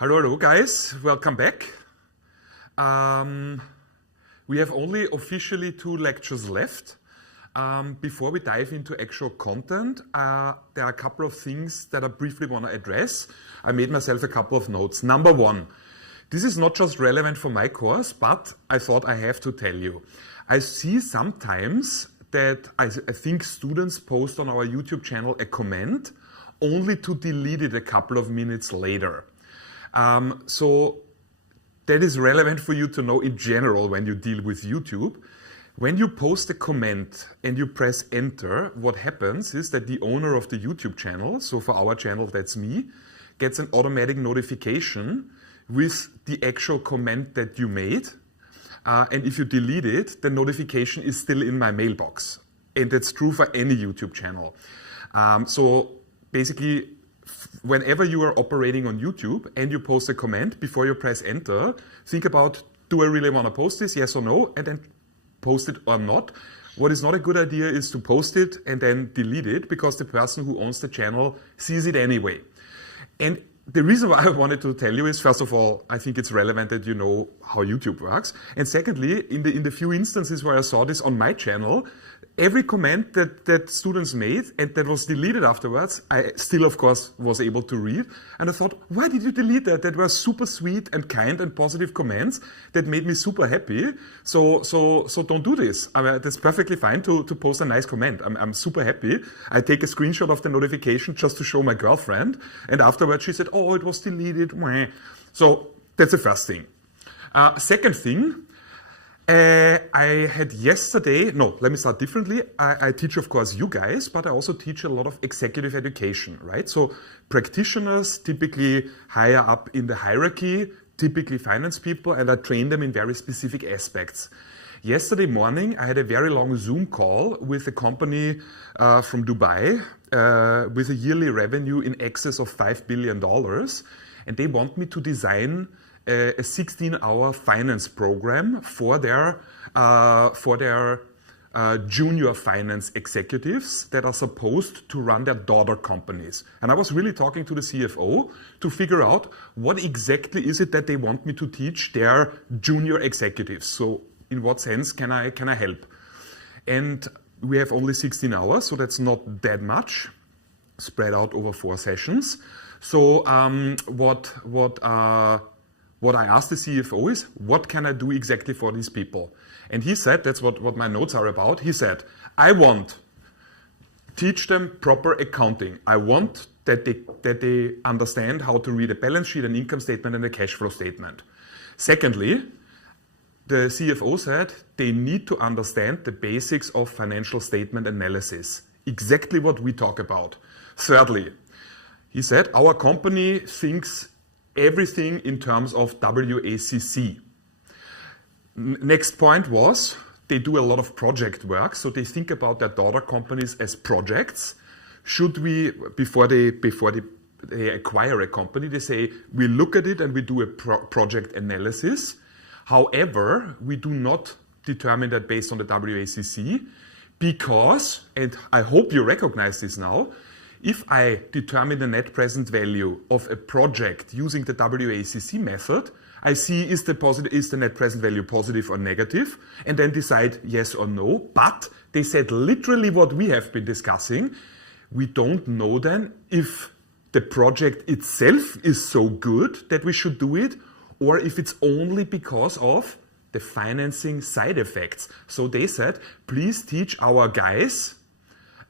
Hello guys, welcome back. We have only officially 2 lectures left. Before we dive into actual content, there are a couple of things that I briefly want to address. I made myself a couple of notes. Number 1, this is not just relevant for my course, but I thought I have to tell you. I see sometimes that I think students post on our YouTube channel a comment only to delete it a couple of minutes later. So that is relevant for you to know in general when you deal with YouTube. When you post a comment and you press enter, what happens is that the owner of the YouTube channel, so for our channel that's me, gets an automatic notification with the actual comment that you made. And if you delete it, the notification is still in my mailbox. And that's true for any YouTube channel. So basically, whenever you are operating on YouTube and you post a comment, before you press enter, think about, do I really want to post this, yes or no, and then post it or not. What is not a good idea is to post it and then delete it, because the person who owns the channel sees it anyway. And the reason why I wanted to tell you is, first of all, I think it's relevant that you know how YouTube works. And secondly, in the few instances where I saw this on my channel, every comment that students made and that was deleted afterwards, I still, of course, was able to read. And I thought, why did you delete that? That were super sweet and kind and positive comments that made me super happy. So don't do this. I mean, that's perfectly fine to post a nice comment. I'm super happy. I take a screenshot of the notification just to show my girlfriend. And afterwards she said, oh, it was deleted. So that's the first thing. Second thing, I had yesterday, let me start differently. I teach, of course, you guys, but I also teach a lot of executive education, right? So practitioners typically higher up in the hierarchy, typically finance people, and I train them in very specific aspects. Yesterday morning, I had a very long Zoom call with a company from Dubai with a yearly revenue in excess of $5 billion. And they want me to design a 16-hour finance program for their junior finance executives that are supposed to run their daughter companies. And I was really talking to the CFO to figure out what exactly is it that they want me to teach their junior executives. So in what sense can I help? And we have only 16 hours, so that's not that much, spread out over 4 sessions. So what I asked the CFO is, what can I do exactly for these people? And he said, that's what my notes are about. He said, I want teach them proper accounting. I want that they understand how to read a balance sheet, an income statement, and a cash flow statement. Secondly, the CFO said they need to understand the basics of financial statement analysis, exactly what we talk about. Thirdly, he said, our company thinks everything in terms of WACC. Next point was, they do a lot of project work, so they think about their daughter companies as projects. Should we, before they acquire a company, they say, we look at it and we do a project analysis. However, we do not determine that based on the WACC because, and I hope you recognize this now, if I determine the net present value of a project using the WACC method, I see is the net present value positive or negative, and then decide yes or no. But they said literally what we have been discussing. We don't know then if the project itself is so good that we should do it, or if it's only because of the financing side effects. So they said, please teach our guys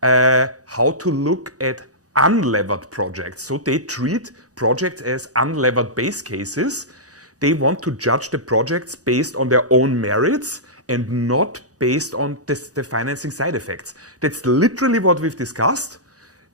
how to look at unlevered projects. So they treat projects as unlevered base cases. They want to judge the projects based on their own merits and not based on the financing side effects. That's literally what we've discussed.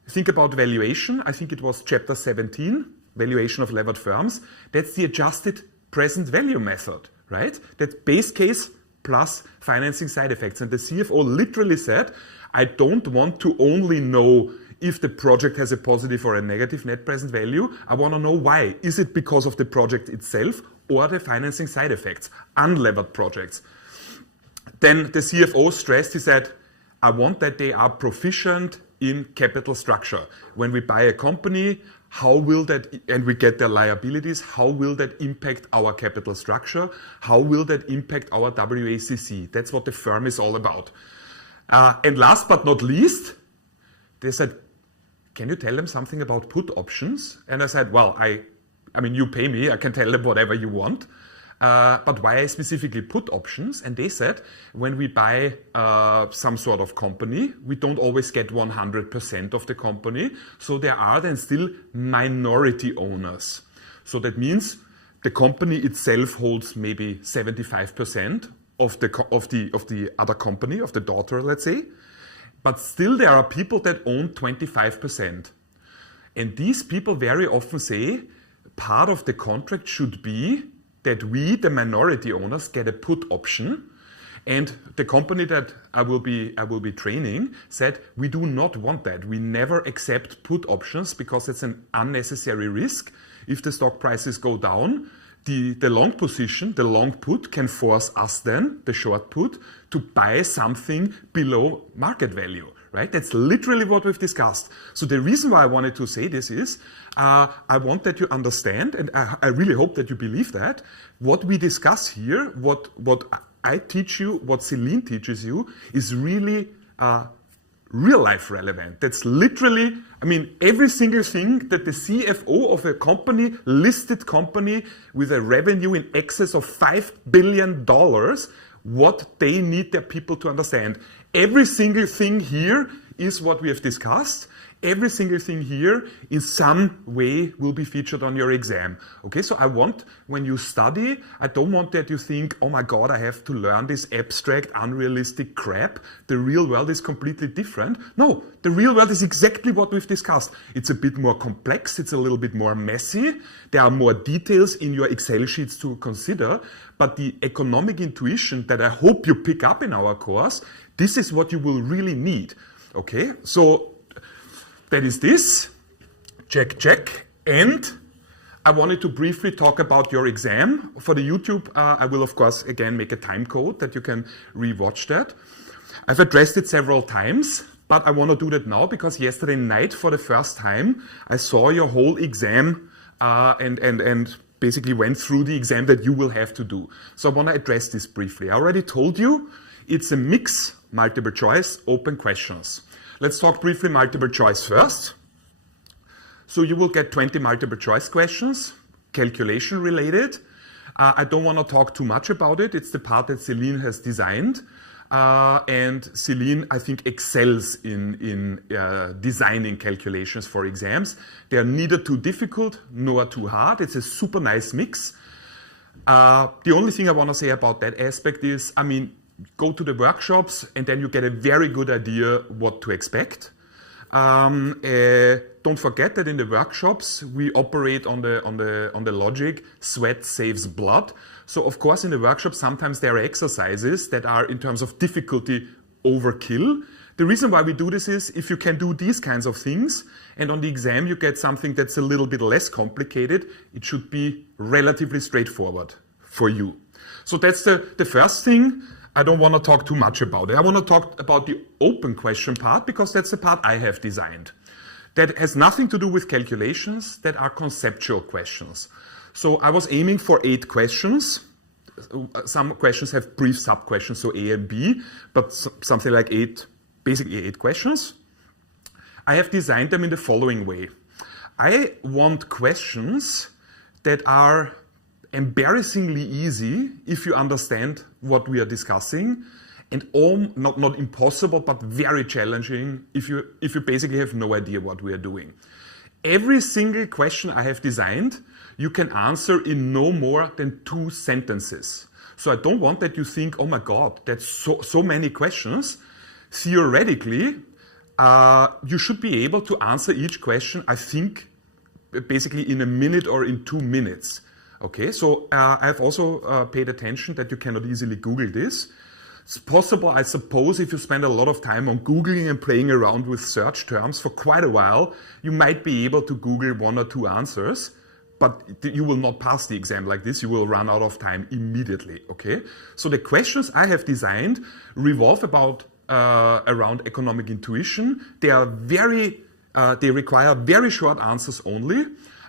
Think about valuation. I think it was chapter 17, valuation of levered firms. That's the adjusted present value method, right? That's base case plus financing side effects. And the CFO literally said, I don't want to only know if the project has a positive or a negative net present value. I want to know why. Is it because of the project itself or the financing side effects, unlevered projects? Then the CFO stressed, he said, I want that they are proficient in capital structure. When we buy a company, how will that, and we get their liabilities, how will that impact our capital structure? How will that impact our WACC? That's what the firm is all about. And last but not least, they said, can you tell them something about put options? And I said, well, I mean, you pay me, I can tell them whatever you want. But why I specifically put options? And they said, when we buy some sort of company, we don't always get 100% of the company. So there are then still minority owners. So that means the company itself holds maybe 75% of the other company, of the daughter, let's say. But still there are people that own 25%. And these people very often say, part of the contract should be that we, the minority owners, get a put option. And the company that I will be training said, we do not want that. We never accept put options because it's an unnecessary risk. If the stock prices go down, the long position, the long put, can force us then, the short put, to buy something below market value, right? That's literally what we've discussed. So the reason why I wanted to say this is, I want that you understand, and I really hope that you believe that, what we discuss here, what I teach you, what Celine teaches you, is really real life relevant. That's literally, I mean, every single thing that the CFO of a company, listed company with a revenue in excess of $5 billion, what they need their people to understand. Every single thing here is what we have discussed. Every single thing here in some way will be featured on your exam. Okay, so I want, when you study, I don't want that you think, oh my God, I have to learn this abstract, unrealistic crap. The real world is completely different. No, the real world is exactly what we've discussed. It's a bit more complex, it's a little bit more messy. There are more details in your Excel sheets to consider, but the economic intuition that I hope you pick up in our course, this is what you will really need. Okay, so that is this, check, check. And I wanted to briefly talk about your exam. For the YouTube, I will of course again make a time code that you can re-watch that. I've addressed it several times, but I want to do that now because yesterday night for the first time, I saw your whole exam and basically went through the exam that you will have to do. So I want to address this briefly. I already told you it's a mix, multiple choice, open questions. Let's talk briefly multiple choice first. So you will get 20 multiple choice questions, calculation related. I don't want to talk too much about it. It's the part that Celine has designed. And Celine, I think, excels in designing calculations for exams. They are neither too difficult nor too hard. It's a super nice mix. The only thing I want to say about that aspect is, I mean, go to the workshops and then you get a very good idea what to expect. Don't forget that in the workshops we operate on the logic sweat saves blood. So of course in the workshop sometimes there are exercises that are in terms of difficulty overkill. The reason why we do this is if you can do these kinds of things and on the exam you get something that's a little bit less complicated, it should be relatively straightforward for you. So that's the first thing. I don't want to talk too much about it. I want to talk about the open question part because that's the part I have designed. That has nothing to do with calculations, that are conceptual questions. So I was aiming for 8 questions. Some questions have brief sub-questions, so A and B, but something like 8, basically 8 questions. I have designed them in the following way. I want questions that are embarrassingly easy if you understand what we are discussing, and not impossible, but very challenging if you basically have no idea what we are doing. Every single question I have designed, you can answer in no more than 2 sentences. So I don't want that you think, oh my God, that's so many questions. Theoretically, you should be able to answer each question, I think, basically in a minute or in 2 minutes. Okay, so I've also paid attention that you cannot easily Google this. It's possible, I suppose, if you spend a lot of time on Googling and playing around with search terms for quite a while, you might be able to Google 1 or 2 answers, but you will not pass the exam like this. You will run out of time immediately, okay? So the questions I have designed revolve around economic intuition. They are very They require very short answers only,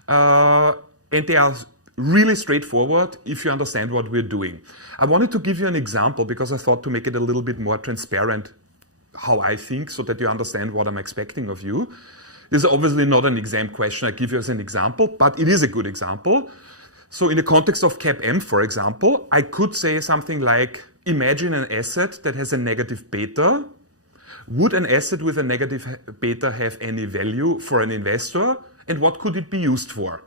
and they are really straightforward if you understand what we're doing. I wanted to give you an example because I thought to make it a little bit more transparent how I think so that you understand what I'm expecting of you. This is obviously not an exam question I give you as an example, but it is a good example. So in the context of CAPM, for example, I could say something like, imagine an asset that has a negative beta. Would an asset with a negative beta have any value for an investor? And what could it be used for?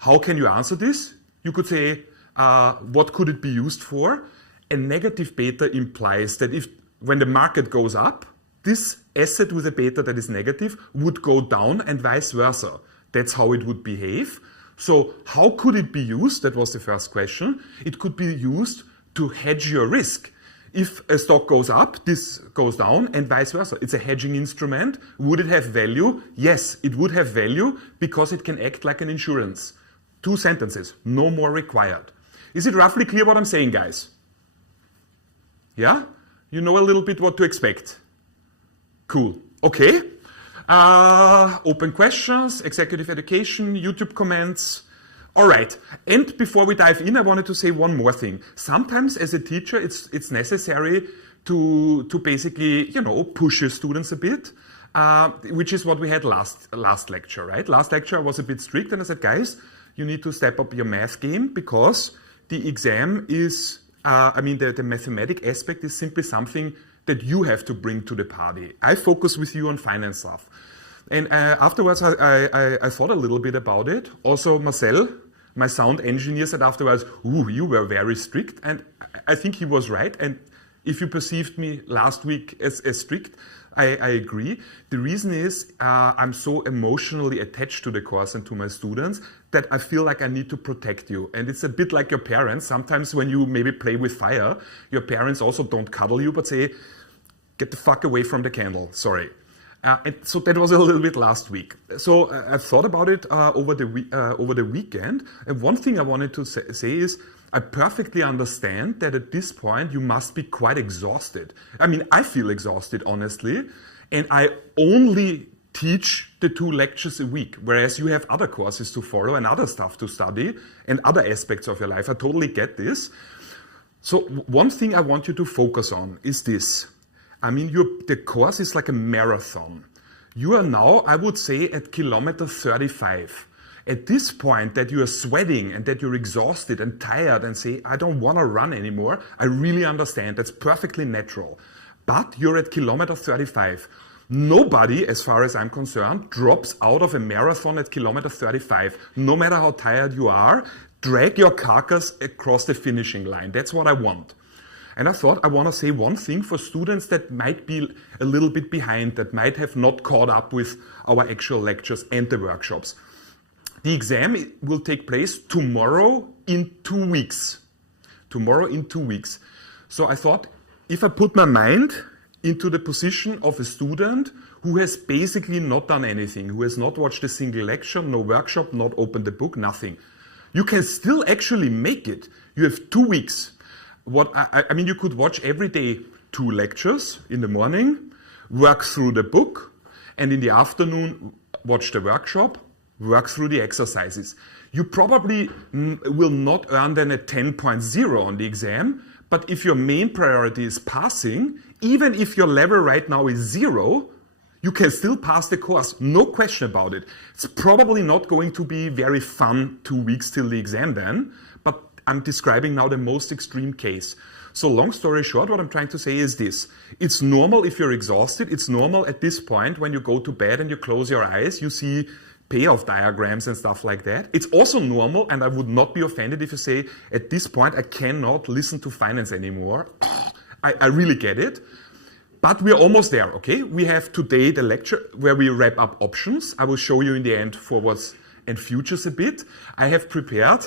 How can you answer this? You could say, what could it be used for? A negative beta implies that when the market goes up, this asset with a beta that is negative would go down and vice versa. That's how it would behave. So how could it be used? That was the first question. It could be used to hedge your risk. If a stock goes up, this goes down and vice versa. It's a hedging instrument. Would it have value? Yes, it would have value because it can act like an insurance. 2 sentences, no more required. Is it roughly clear what I'm saying, guys? Yeah? You know a little bit what to expect. Cool. Okay. Open questions, executive education, YouTube comments. All right. And before we dive in, I wanted to say one more thing. Sometimes as a teacher, it's necessary to basically, push your students a bit, which is what we had last lecture, right? Last lecture I was a bit strict and I said, guys, you need to step up your math game because the exam is, the mathematic aspect is simply something that you have to bring to the party. I focus with you on finance stuff. And afterwards, I thought a little bit about it. Also, Marcel, my sound engineer, said afterwards, ooh, you were very strict. And I think he was right. And if you perceived me last week as strict, I agree. The reason is I'm so emotionally attached to the course and to my students that I feel like I need to protect you. And it's a bit like your parents. Sometimes when you maybe play with fire, your parents also don't cuddle you, but say, get the fuck away from the candle, sorry. And so that was a little bit last week. So I thought about it over the weekend. And one thing I wanted to say is, I perfectly understand that at this point you must be quite exhausted. I feel exhausted, honestly, and I only teach the 2 lectures a week, whereas you have other courses to follow and other stuff to study and other aspects of your life. I totally get this. So one thing I want you to focus on is this. The course is like a marathon. You are now, I would say, at kilometer 35. At this point that you are sweating and that you're exhausted and tired and say, I don't want to run anymore, I really understand. That's perfectly natural. But you're at kilometer 35. Nobody, as far as I'm concerned, drops out of a marathon at kilometer 35. No matter how tired you are, drag your carcass across the finishing line. That's what I want. And I thought I want to say one thing for students that might be a little bit behind, that might have not caught up with our actual lectures and the workshops. The exam will take place tomorrow in 2 weeks. Tomorrow in 2 weeks. So I thought, if I put my mind into the position of a student who has basically not done anything, who has not watched a single lecture, no workshop, not opened the book, nothing, you can still actually make it. You have 2 weeks. You could watch every day 2 lectures in the morning, work through the book, and in the afternoon watch the workshop, work through the exercises. You probably will not earn then a 10.0 on the exam, but if your main priority is passing, even if your level right now is 0, you can still pass the course, no question about it. It's probably not going to be very fun 2 weeks till the exam then, but I'm describing now the most extreme case. So long story short, what I'm trying to say is this. It's normal if you're exhausted. It's normal at this point when you go to bed and you close your eyes, you see payoff diagrams and stuff like that. It's also normal, and I would not be offended if you say, at this point, I cannot listen to finance anymore. I really get it. But we're almost there, okay? We have today the lecture where we wrap up options. I will show you in the end forwards and futures a bit. I have prepared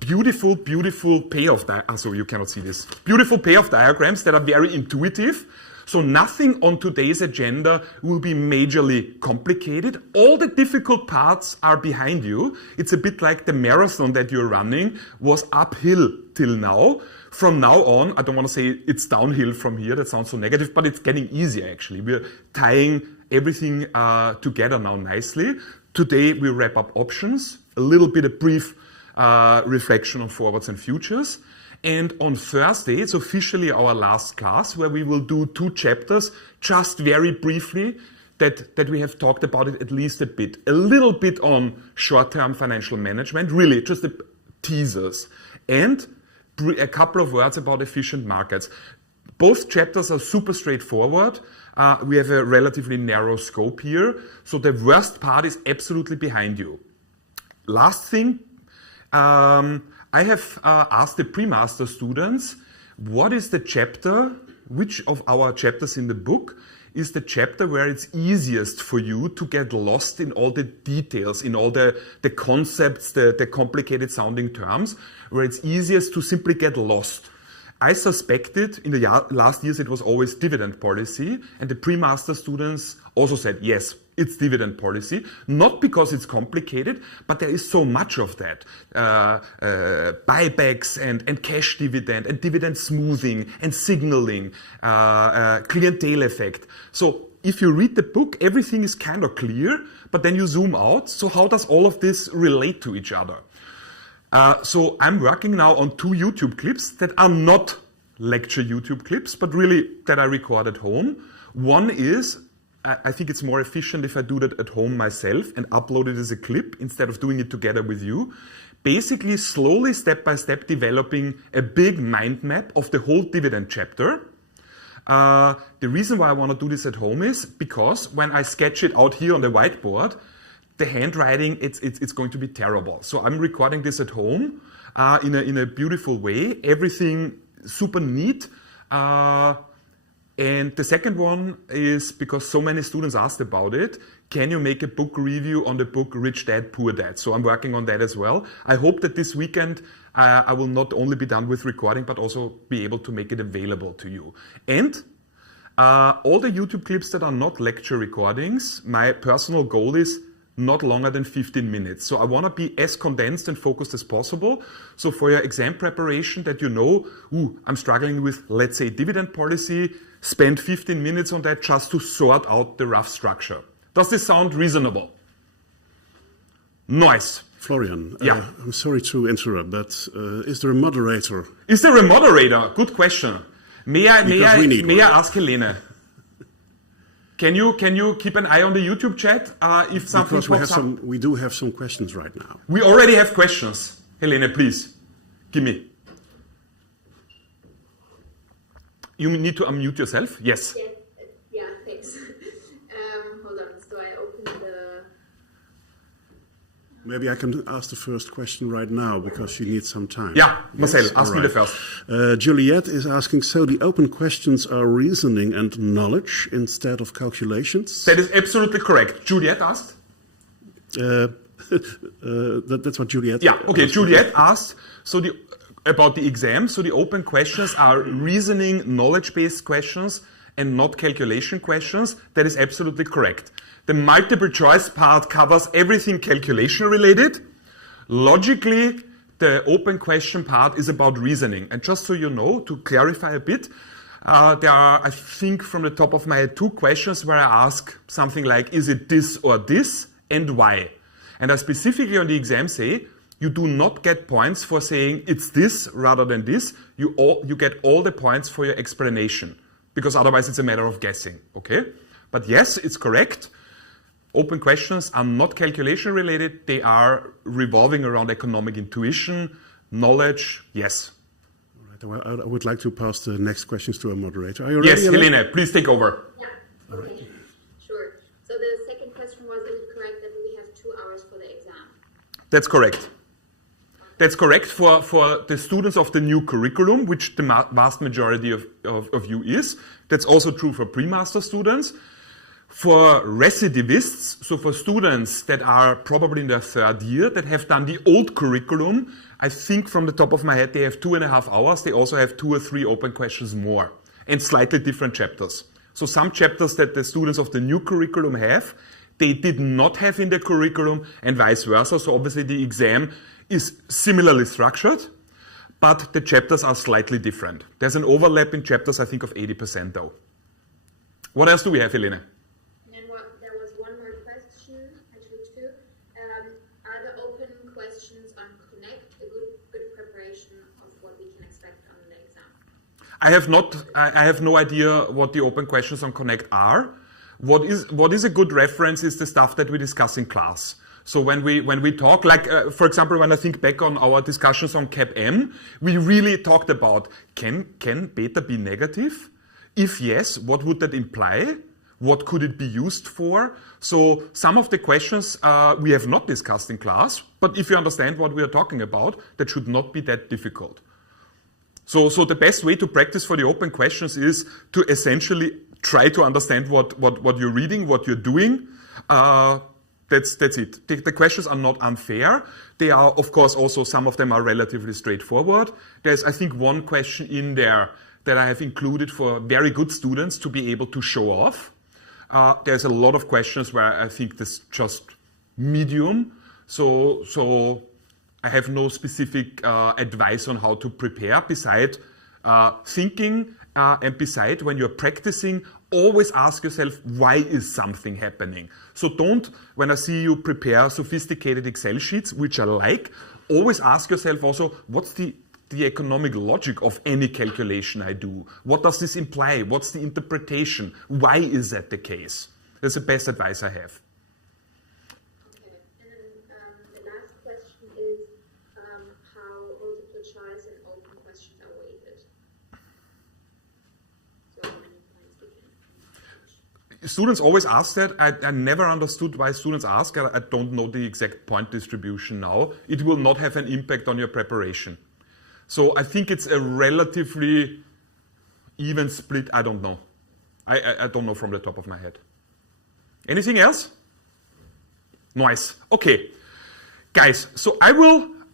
beautiful payoff diagrams. So you cannot see this. Beautiful payoff diagrams that are very intuitive. So nothing on today's agenda will be majorly complicated. All the difficult parts are behind you. It's a bit like the marathon that you're running was uphill till now. From now on, I don't want to say it's downhill from here, that sounds so negative, but it's getting easier actually. We're tying everything together now nicely. Today we wrap up options, a little bit of brief reflection on forwards and futures. And on Thursday, it's officially our last class where we will do 2 chapters, just very briefly, that we have talked about it at least a bit. A little bit on short-term financial management, really just the teasers. And a couple of words about efficient markets. Both chapters are super straightforward. We have a relatively narrow scope here. So the worst part is absolutely behind you. Last thing, I have asked the pre-master students, what is the chapter, which of our chapters in the book is the chapter where it's easiest for you to get lost in all the details, in all the concepts, the complicated sounding terms, where it's easiest to simply get lost. I suspected in the last years it was always dividend policy, and the pre-master students also said, yes, it's dividend policy, not because it's complicated, but there is so much of that. Buybacks and cash dividend and dividend smoothing and signaling, clientele effect. So if you read the book, everything is kind of clear, but then you zoom out. So how does all of this relate to each other? So I'm working now on 2 YouTube clips that are not lecture YouTube clips, but really that I record at home. One is, I think it's more efficient if I do that at home myself and upload it as a clip instead of doing it together with you. Basically, slowly, step by step, developing a big mind map of the whole dividend chapter. The reason why I want to do this at home is because when I sketch it out here on the whiteboard, the handwriting, it's going to be terrible. So I'm recording this at home in a beautiful way. Everything super neat. And the second one is because so many students asked about it, can you make a book review on the book Rich Dad, Poor Dad? So I'm working on that as well. I hope that this weekend I will not only be done with recording, but also be able to make it available to you. And all the YouTube clips that are not lecture recordings, my personal goal is not longer than 15 minutes. So I want to be as condensed and focused as possible. So for your exam preparation that you know, I'm struggling with, let's say, dividend policy, spend 15 minutes on that just to sort out the rough structure. Does this sound reasonable? Nice. Florian, yeah. I'm sorry to interrupt, but is there a moderator? Is there a moderator? Good question. May I ask Helene? Can you keep an eye on the YouTube chat if something pops up? We do have some questions right now. We already have questions. Helene, please, give me. You need to unmute yourself. Yes. Yeah, thanks. Hold on. So I opened the... Maybe I can ask the first question right now because you need some time. Yeah, Marcel, yes? ask me the first. Juliet is asking, so the open questions are reasoning and knowledge instead of calculations? That is absolutely correct. Juliet asked? That's what Juliet Yeah, okay, Juliet asked about the exam. So the open questions are reasoning, knowledge-based questions and not calculation questions. That is absolutely correct. The multiple choice part covers everything calculation related. Logically, the open question part is about reasoning. And just so you know, to clarify a bit, there are, I think from the top of my head, 2 questions where I ask something like, is it this or this and why? And I specifically on the exam say, you do not get points for saying it's this rather than this. You get all the points for your explanation because otherwise it's a matter of guessing, okay? But yes, it's correct. Open questions are not calculation related. They are revolving around economic intuition, knowledge, yes. All right, I would like to pass the next questions to a moderator. Are you ready? Yes, Helene, please take over. Yeah, okay, sure. So the second question was, is it correct that we have 2 hours for the exam? That's correct. That's correct for the students of the new curriculum, which the vast majority of you is. That's also true for pre-master students. For recidivists, so for students that are probably in their 3rd year, that have done the old curriculum, I think from the top of my head they have 2.5 hours. They also have 2 or 3 open questions more and slightly different chapters. So some chapters that the students of the new curriculum have, they did not have in the curriculum and vice versa. So obviously the exam is similarly structured, but the chapters are slightly different. There's an overlap in chapters, I think, of 80% though. What else do we have, Helene? And then I have no idea what the open questions on Connect are. What is a good reference is the stuff that we discuss in class. So when we talk, like for example, when I think back on our discussions on CAP-M, we really talked about can beta be negative? If yes, what would that imply? What could it be used for? So some of the questions we have not discussed in class, but if you understand what we are talking about, that should not be that difficult. So the best way to practice for the open questions is to essentially try to understand what you're reading, what you're doing. That's it. The questions are not unfair. They are, of course, also some of them are relatively straightforward. There's, I think, one question in there that I have included for very good students to be able to show off. There's a lot of questions where I think this just medium. So I have no specific advice on how to prepare beside thinking and beside when you're practicing, always ask yourself, why is something happening? So don't, when I see you prepare sophisticated Excel sheets, which I like, always ask yourself also, what's the economic logic of any calculation I do? What does this imply? What's the interpretation? Why is that the case? That's the best advice I have. Okay, and then the last question is how multiple choice and open questions are weighted. So how many points we can. Students always ask that. I never understood why students ask. I don't know the exact point distribution now. It will not have an impact on your preparation. So I think it's a relatively even split. I don't know. I don't know from the top of my head. Anything else? Nice. Okay. Guys, so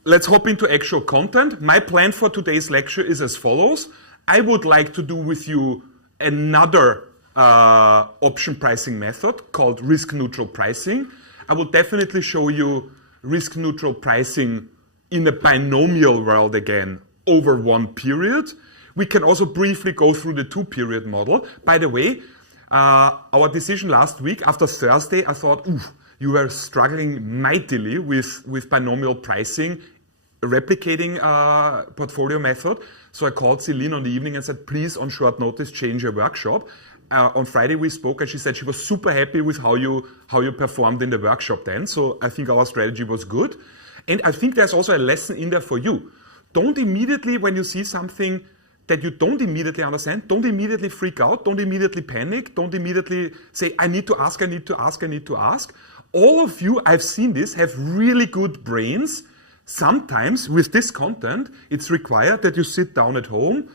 let's hop into actual content. My plan for today's lecture is as follows. I would like to do with you another option pricing method called risk-neutral pricing. I will definitely show you risk-neutral pricing in a binomial world again over one period. We can also briefly go through the two-period model. By the way, our decision last week after Thursday, I thought, you were struggling mightily with binomial pricing, replicating portfolio method. So I called Celine on the evening and said, please, on short notice, change your workshop. On Friday we spoke and she said she was super happy with how you performed in the workshop then. So I think our strategy was good. And I think there's also a lesson in there for you. Don't immediately, when you see something that you don't immediately understand, don't immediately freak out, don't immediately panic, don't immediately say, I need to ask, I need to ask, I need to ask. All of you, I've seen this, have really good brains. Sometimes with this content, it's required that you sit down at home,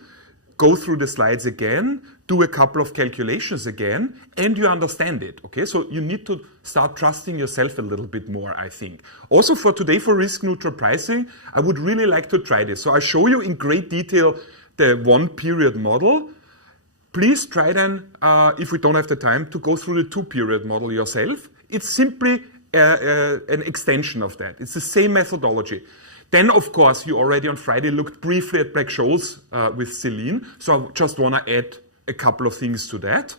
go through the slides again, do a couple of calculations again, and you understand it, okay? So you need to start trusting yourself a little bit more, I think. Also for today, for risk-neutral pricing, I would really like to try this. So I show you in great detail the one-period model. Please try then, if we don't have the time, to go through the two-period model yourself. It's simply an extension of that. It's the same methodology. Then, of course, you already on Friday looked briefly at Black Scholes with Celine. So I just want to add a couple of things to that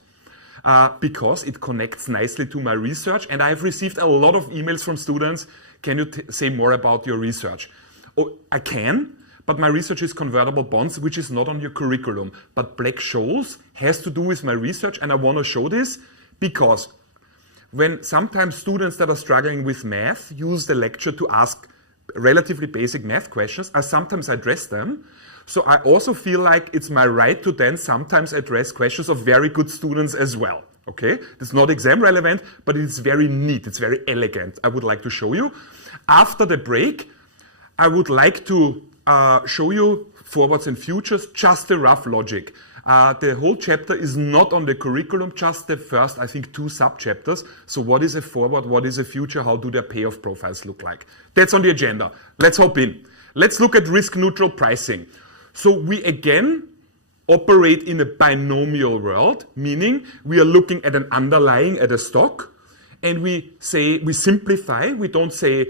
because it connects nicely to my research. And I've received a lot of emails from students. Can you say more about your research? Oh, I can, but my research is convertible bonds, which is not on your curriculum. But Black Scholes has to do with my research, and I want to show this because when sometimes students that are struggling with math use the lecture to ask relatively basic math questions, I sometimes address them. So I also feel like it's my right to then sometimes address questions of very good students as well. Okay? It's not exam relevant, but it's very neat, it's very elegant. I would like to show you. After the break, I would like to show you forwards and futures, just the rough logic. The whole chapter is not on the curriculum, just the first, I think, 2 sub-chapters. So what is a forward, what is a future, how do their payoff profiles look like? That's on the agenda. Let's hop in. Let's look at risk-neutral pricing. So we again operate in a binomial world, meaning we are looking at an underlying, at a stock, and we simplify. We don't say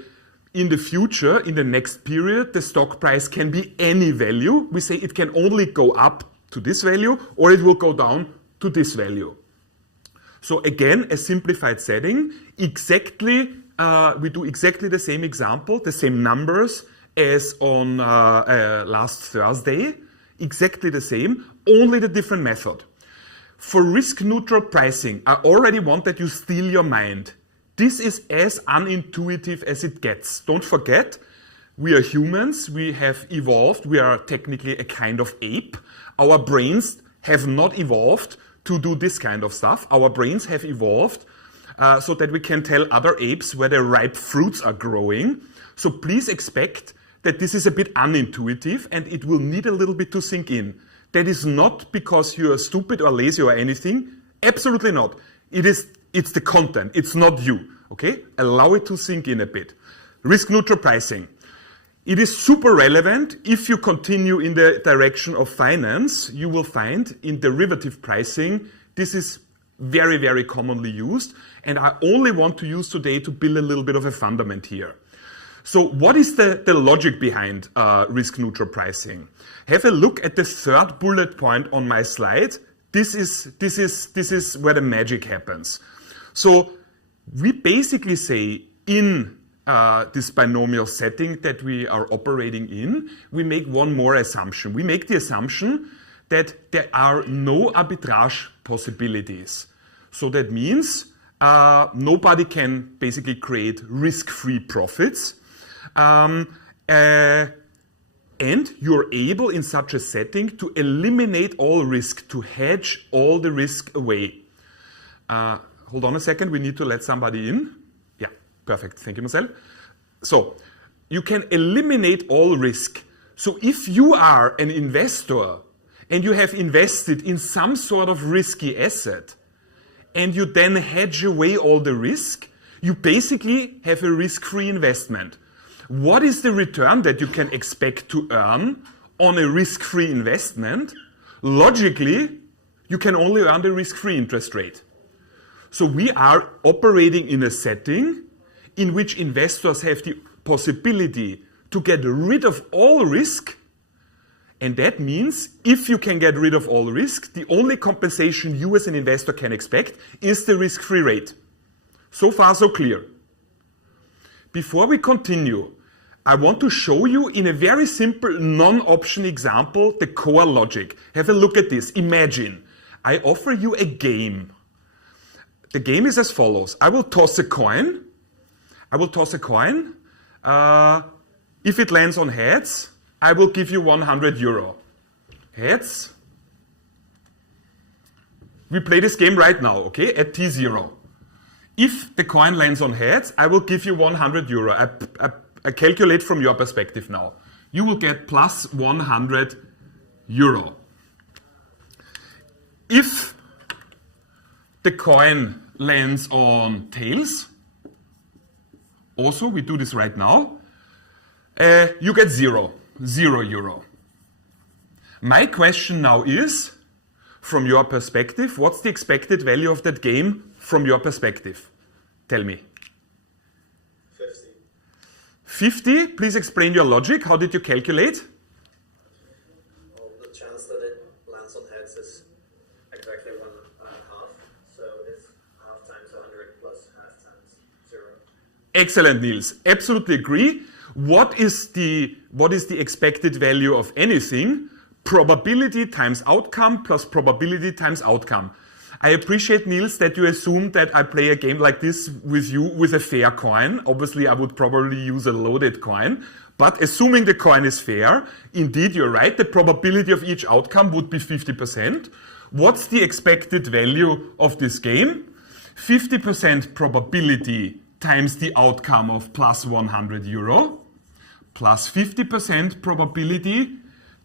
in the future, in the next period, the stock price can be any value. We say it can only go up to this value, or it will go down to this value. So again, a simplified setting. Exactly, we do exactly the same example, the same numbers as on last Thursday. Exactly the same. only the different method. For risk-neutral pricing, I already want that you steal your mind. This is as unintuitive as it gets. Don't forget, we are humans, we have evolved, we are technically a kind of ape. Our brains have not evolved to do this kind of stuff. Our brains have evolved so that we can tell other apes where the ripe fruits are growing. So please expect that this is a bit unintuitive and it will need a little bit to sink in. That is not because you are stupid or lazy or anything. Absolutely not. It's the content. It's not you. Okay? Allow it to sink in a bit. Risk-neutral pricing. It is super relevant. If you continue in the direction of finance, you will find in derivative pricing, this is very, very commonly used. And I only want to use today to build a little bit of a fundament here. So what is the logic behind risk-neutral pricing? Have a look at the third bullet point on my slide. This is where the magic happens. So we basically say in this binomial setting that we are operating in, we make one more assumption. We make the assumption that there are no arbitrage possibilities. So that means nobody can basically create risk-free profits. And you're able in such a setting to eliminate all risk, to hedge all the risk away. Hold on a second, we need to let somebody in. Yeah, perfect, thank you, Marcel. So, you can eliminate all risk. So if you are an investor and you have invested in some sort of risky asset and you then hedge away all the risk, you basically have a risk-free investment. What is the return that you can expect to earn on a risk-free investment? Logically, you can only earn the risk-free interest rate. So we are operating in a setting in which investors have the possibility to get rid of all risk. And that means if you can get rid of all risk, the only compensation you as an investor can expect is the risk-free rate. So far, so clear. Before we continue, I want to show you in a very simple non-option example the core logic. Have a look at this. Imagine I offer you a game. The game is as follows. I will toss a coin. If it lands on heads, I will give you 100 euro. Heads. We play this game right now, okay, at T0. If the coin lands on heads, I will give you 100 euro. I calculate from your perspective now. You will get plus 100 euro. If the coin lands on tails, also we do this right now, you get 0 euro. My question now is, from your perspective, what's the expected value of that game from your perspective? Tell me. 50, please explain your logic. How did you calculate? Well, the chance that it lands on heads is exactly 1.5. So it's half times 100 plus half times 0. Excellent, Niels. Absolutely agree. What is the expected value of anything? Probability times outcome plus probability times outcome. I appreciate, Niels, that you assume that I play a game like this with you with a fair coin. Obviously, I would probably use a loaded coin. But assuming the coin is fair, indeed, you're right, the probability of each outcome would be 50%. What's the expected value of this game? 50% probability times the outcome of plus 100 euro plus 50% probability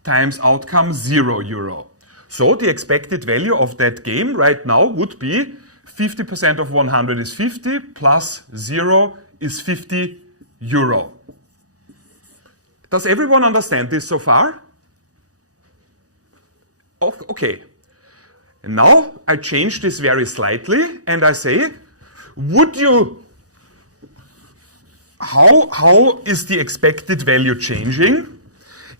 times outcome 0 euro. So the expected value of that game right now would be 50% of 100 is 50 plus 0 is 50 euro. Does everyone understand this so far? Okay. And now I change this very slightly and I say, how is the expected value changing?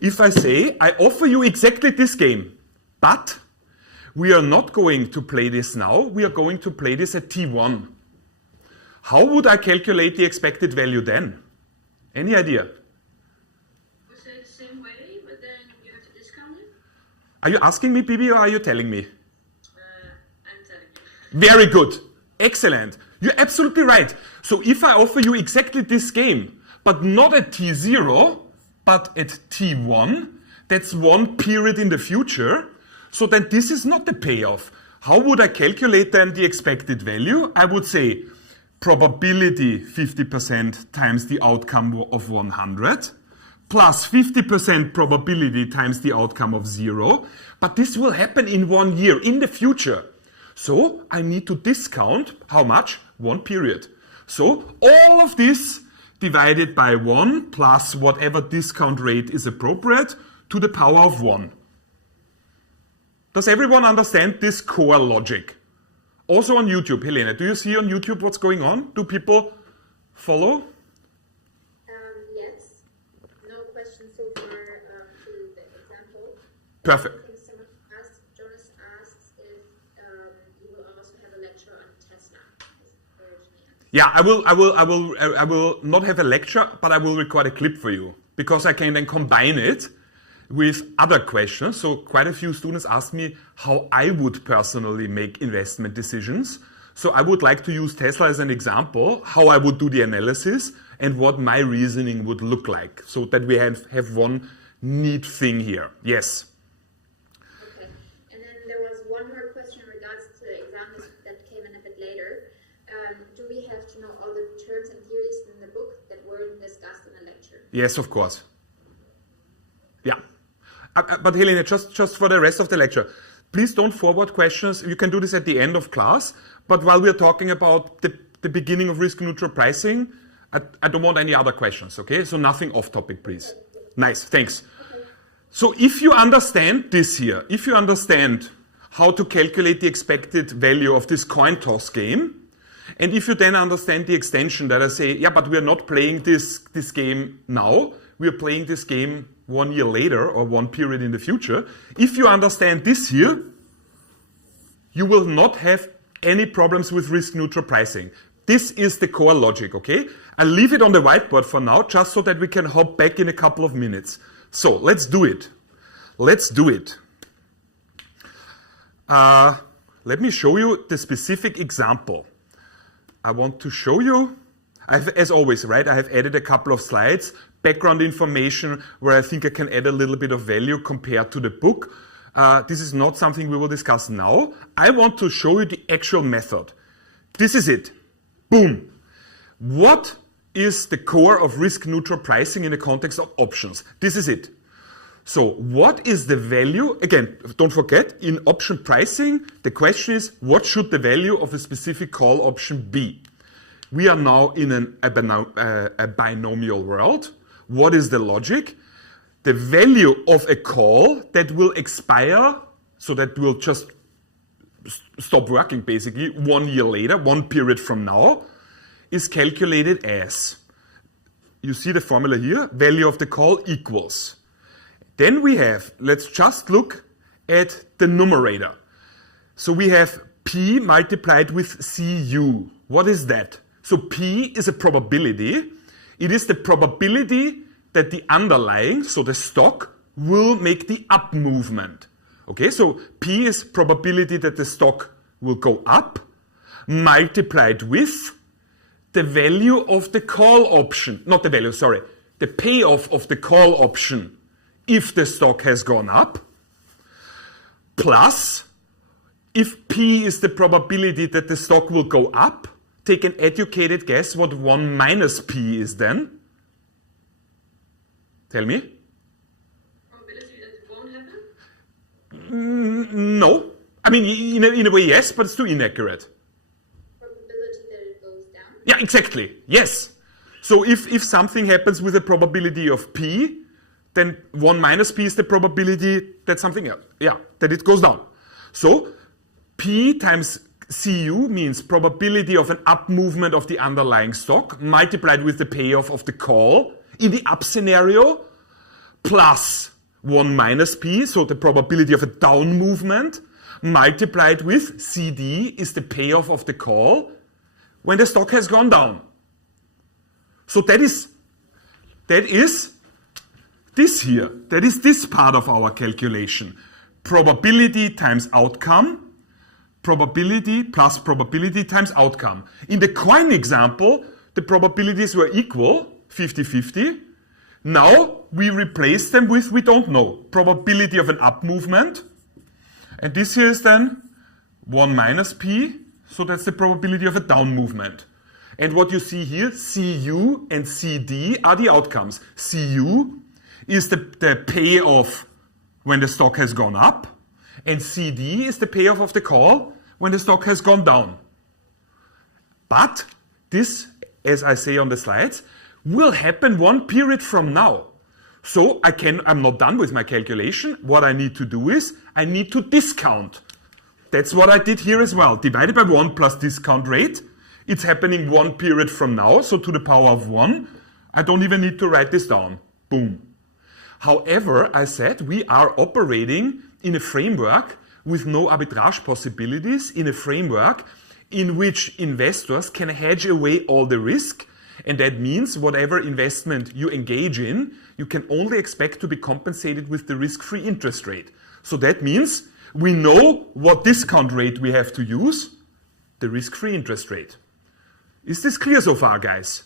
If I say, I offer you exactly this game, but we are not going to play this now, we are going to play this at T1. How would I calculate the expected value then? Any idea? Was it the same way, but then you have to discount it? Are you asking me, Bibi, or are you telling me? I'm telling you. Very good. Excellent. You're absolutely right. So if I offer you exactly this game, but not at t0, but at t1, that's one period in the future, so then this is not the payoff. How would I calculate then the expected value? I would say probability 50% times the outcome of 100, plus 50% probability times the outcome of 0. But this will happen in 1 year, in the future. So I need to discount how much? 1 period. So all of this divided by 1 plus whatever discount rate is appropriate to the power of 1. Does everyone understand this core logic? Also on YouTube, Helene, do you see on YouTube what's going on? Do people follow? Yes. No questions so far to the example. Perfect. I think someone asked, Jonas asks if you will also have a lecture on Tesla. Yeah, I will not have a lecture, but I will record a clip for you because I can then combine it with other questions. So quite a few students asked me how I would personally make investment decisions. So I would like to use Tesla as an example, how I would do the analysis and what my reasoning would look like, so that we have one neat thing here. Yes? Okay. And then there was one more question in regards to the exam that came in a bit later. Do we have to know all the terms and theories in the book that weren't discussed in the lecture? Yes, of course. Yeah. But Helene, just for the rest of the lecture, please don't forward questions. You can do this at the end of class. But while we're talking about the beginning of risk-neutral pricing, I don't want any other questions, okay? So nothing off topic, please. Nice, thanks. So if you understand this here, if you understand how to calculate the expected value of this coin toss game, and if you then understand the extension that I say, yeah, but we're not playing this game now, we're playing this game 1 year later or one period in the future. If you understand this here, you will not have any problems with risk-neutral pricing. This is the core logic, okay? I'll leave it on the whiteboard for now, just so that we can hop back in a couple of minutes. So let's do it. Let's do it. Let me show you the specific example. I want to show you, as always, right, I have added a couple of slides, background information where I think I can add a little bit of value compared to the book. This is not something we will discuss now. I want to show you the actual method. This is it. Boom. What is the core of risk-neutral pricing in the context of options? This is it. So what is the value? Again, don't forget, in option pricing, the question is, what should the value of a specific call option be? We are now in a binomial world. What is the logic? The value of a call that will expire, so that will just stop working basically 1 year later, 1 period from now, is calculated as, you see the formula here, value of the call equals. Then we have, let's just look at the numerator. So we have P multiplied with CU. What is that? So P is a probability. It is the probability that the underlying, so the stock, will make the up movement. Okay, so P is probability that the stock will go up, multiplied with the value of the call option, not the value, sorry, the payoff of the call option if the stock has gone up, plus, if P is the probability that the stock will go up, take an educated guess what 1 minus P is then. Tell me. Probability that it won't happen? No. I mean, in a way, yes, but it's too inaccurate. Probability that it goes down? Yeah, exactly. Yes. So if something happens with a probability of P, then 1 minus P is the probability that something else, that it goes down. So P times CU means probability of an up movement of the underlying stock multiplied with the payoff of the call in the up scenario plus 1 minus P, so the probability of a down movement multiplied with CD is the payoff of the call when the stock has gone down. So that is this here. That is this part of our calculation. probability times outcome, probability plus probability times outcome. In the coin example, the probabilities were equal, 50-50. Now we replace them with, we don't know, probability of an up movement. And this here is then 1 minus p, so that's the probability of a down movement. And what you see here, Cu and Cd are the outcomes. Cu is the payoff when the stock has gone up, and Cd is the payoff of the call when the stock has gone down. But this, as I say on the slides, will happen one period from now. So I'm not done with my calculation. What I need to do is I need to discount. That's what I did here as well. Divided by 1 plus discount rate. It's happening one period from now, so to the power of 1. I don't even need to write this down. Boom. However, I said we are operating in a framework with no arbitrage possibilities, in a framework in which investors can hedge away all the risk. And that means whatever investment you engage in, you can only expect to be compensated with the risk-free interest rate. So that means we know what discount rate we have to use, the risk-free interest rate. Is this clear so far, guys?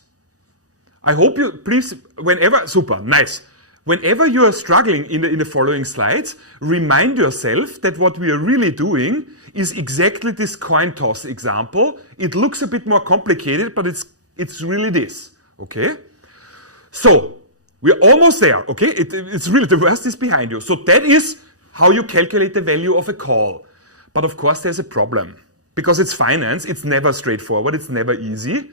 I hope you, please, super, nice. Whenever you are struggling in the following slides, remind yourself that what we are really doing is exactly this coin toss example. It looks a bit more complicated, but it's really this, okay? So, we're almost there, okay? It's really, the worst is behind you. So that is how you calculate the value of a call. But of course there's a problem. Because it's finance, it's never straightforward, it's never easy.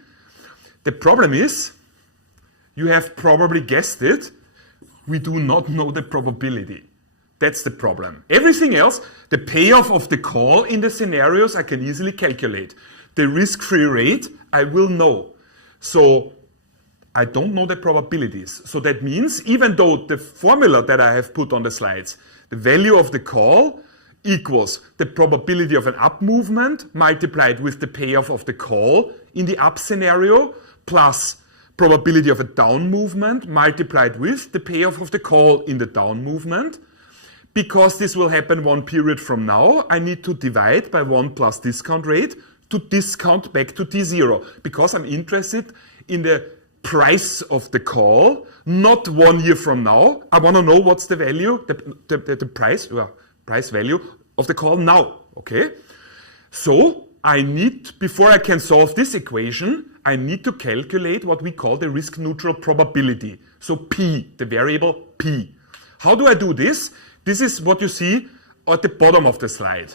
The problem is, you have probably guessed it, we do not know the probability. That's the problem. Everything else, the payoff of the call in the scenarios, I can easily calculate. The risk-free rate, I will know. So I don't know the probabilities. So that means, even though the formula that I have put on the slides, the value of the call equals the probability of an up movement multiplied with the payoff of the call in the up scenario plus probability of a down movement multiplied with the payoff of the call in the down movement. Because this will happen one period from now, I need to divide by 1 plus discount rate to discount back to T0. Because I'm interested in the price of the call, not 1 year from now. I want to know what's the value, the price value of the call now, okay? So I need, before I can solve this equation, I need to calculate what we call the risk-neutral probability. So P, the variable P. How do I do this? This is what you see at the bottom of the slide.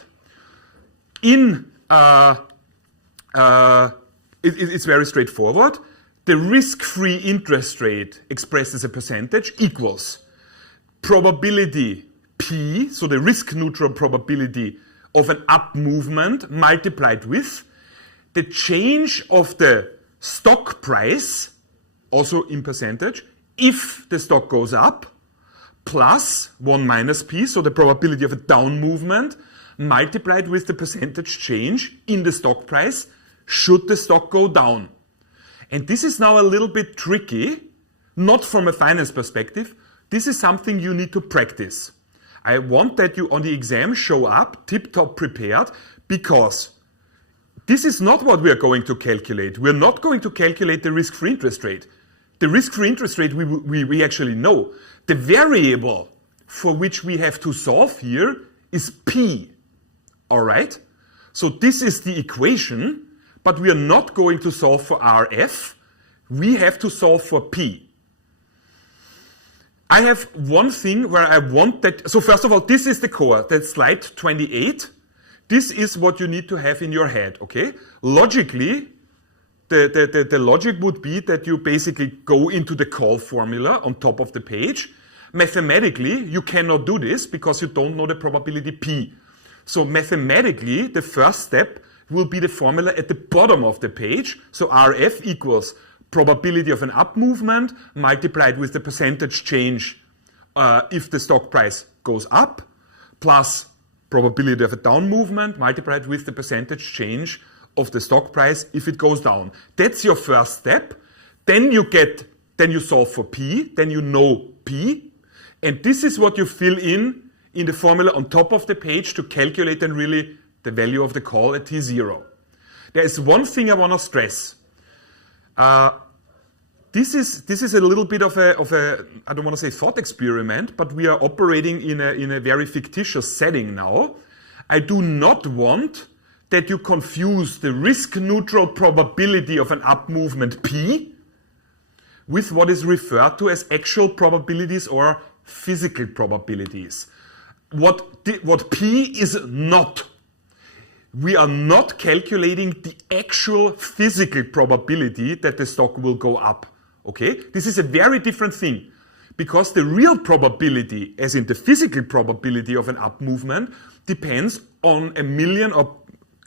It's very straightforward. The risk-free interest rate expressed as a percentage equals probability P, so the risk-neutral probability of an up movement multiplied with the change of the stock price, also in percentage, if the stock goes up, plus 1 minus P, so the probability of a down movement, multiplied with the percentage change in the stock price should the stock go down. And this is now a little bit tricky, not from a finance perspective. This is something you need to practice. I want that you on the exam show up tip-top prepared, because this is not what we are going to calculate. We're not going to calculate the risk-free interest rate. The risk-free interest rate we actually know. The variable for which we have to solve here is P. All right? So this is the equation, but we are not going to solve for RF. We have to solve for P. I have one thing where I want that. So first of all, this is the core. That's slide 28. This is what you need to have in your head, okay? Logically, the logic would be that you basically go into the call formula on top of the page. Mathematically, you cannot do this because you don't know the probability P. So mathematically, the first step will be the formula at the bottom of the page. So RF equals probability of an up movement multiplied with the percentage change if the stock price goes up, plus probability of a down movement multiplied with the percentage change of the stock price if it goes down. That's your first step. Then you solve for P, then you know P, and this is what you fill in in the formula on top of the page to calculate then really the value of the call at t0. There is one thing I want to stress. This is a little bit of a I don't want to say thought experiment, but we are operating in a very fictitious setting now. I do not want that you confuse the risk-neutral probability of an up movement P with what is referred to as actual probabilities or physical probabilities. What P is not. We are not calculating the actual physical probability that the stock will go up. Okay? This is a very different thing, because the real probability, as in the physical probability of an up movement, depends on a million or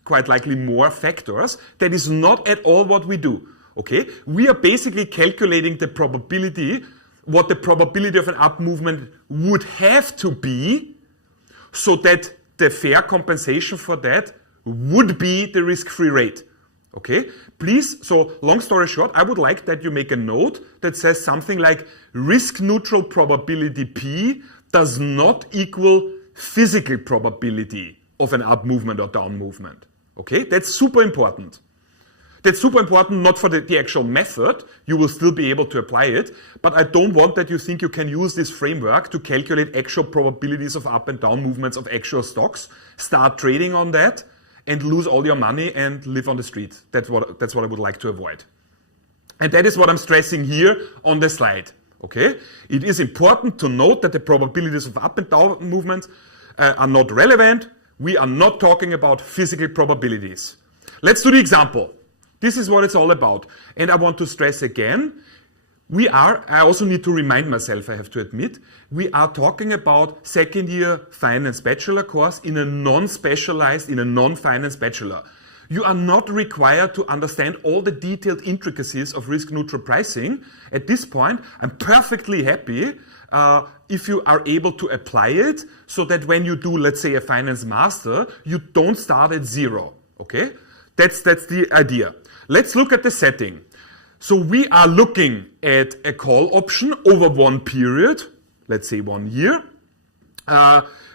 quite likely more factors. That is not at all what we do. Okay? We are basically calculating the probability, what the probability of an up movement would have to be, so that the fair compensation for that would be the risk-free rate. Okay? Please, so long story short, I would like that you make a note that says something like risk-neutral probability P does not equal physical probability of an up movement or down movement. Okay? That's super important. That's super important not for the actual method, you will still be able to apply it, but I don't want that you think you can use this framework to calculate actual probabilities of up and down movements of actual stocks, start trading on that, and lose all your money and live on the street. That's what I would like to avoid. And that is what I'm stressing here on the slide. Okay? It is important to note that the probabilities of up and down movements are not relevant. We are not talking about physical probabilities. Let's do the example. This is what it's all about. And I want to stress again, I also need to remind myself, I have to admit, we are talking about second year finance bachelor course in a non-specialized, in a non-finance bachelor. You are not required to understand all the detailed intricacies of risk-neutral pricing. At this point, I'm perfectly happy if you are able to apply it so that when you do, let's say, a finance master, you don't start at zero. Okay? That's the idea. Let's look at the setting. So we are looking at a call option over one period, let's say 1 year.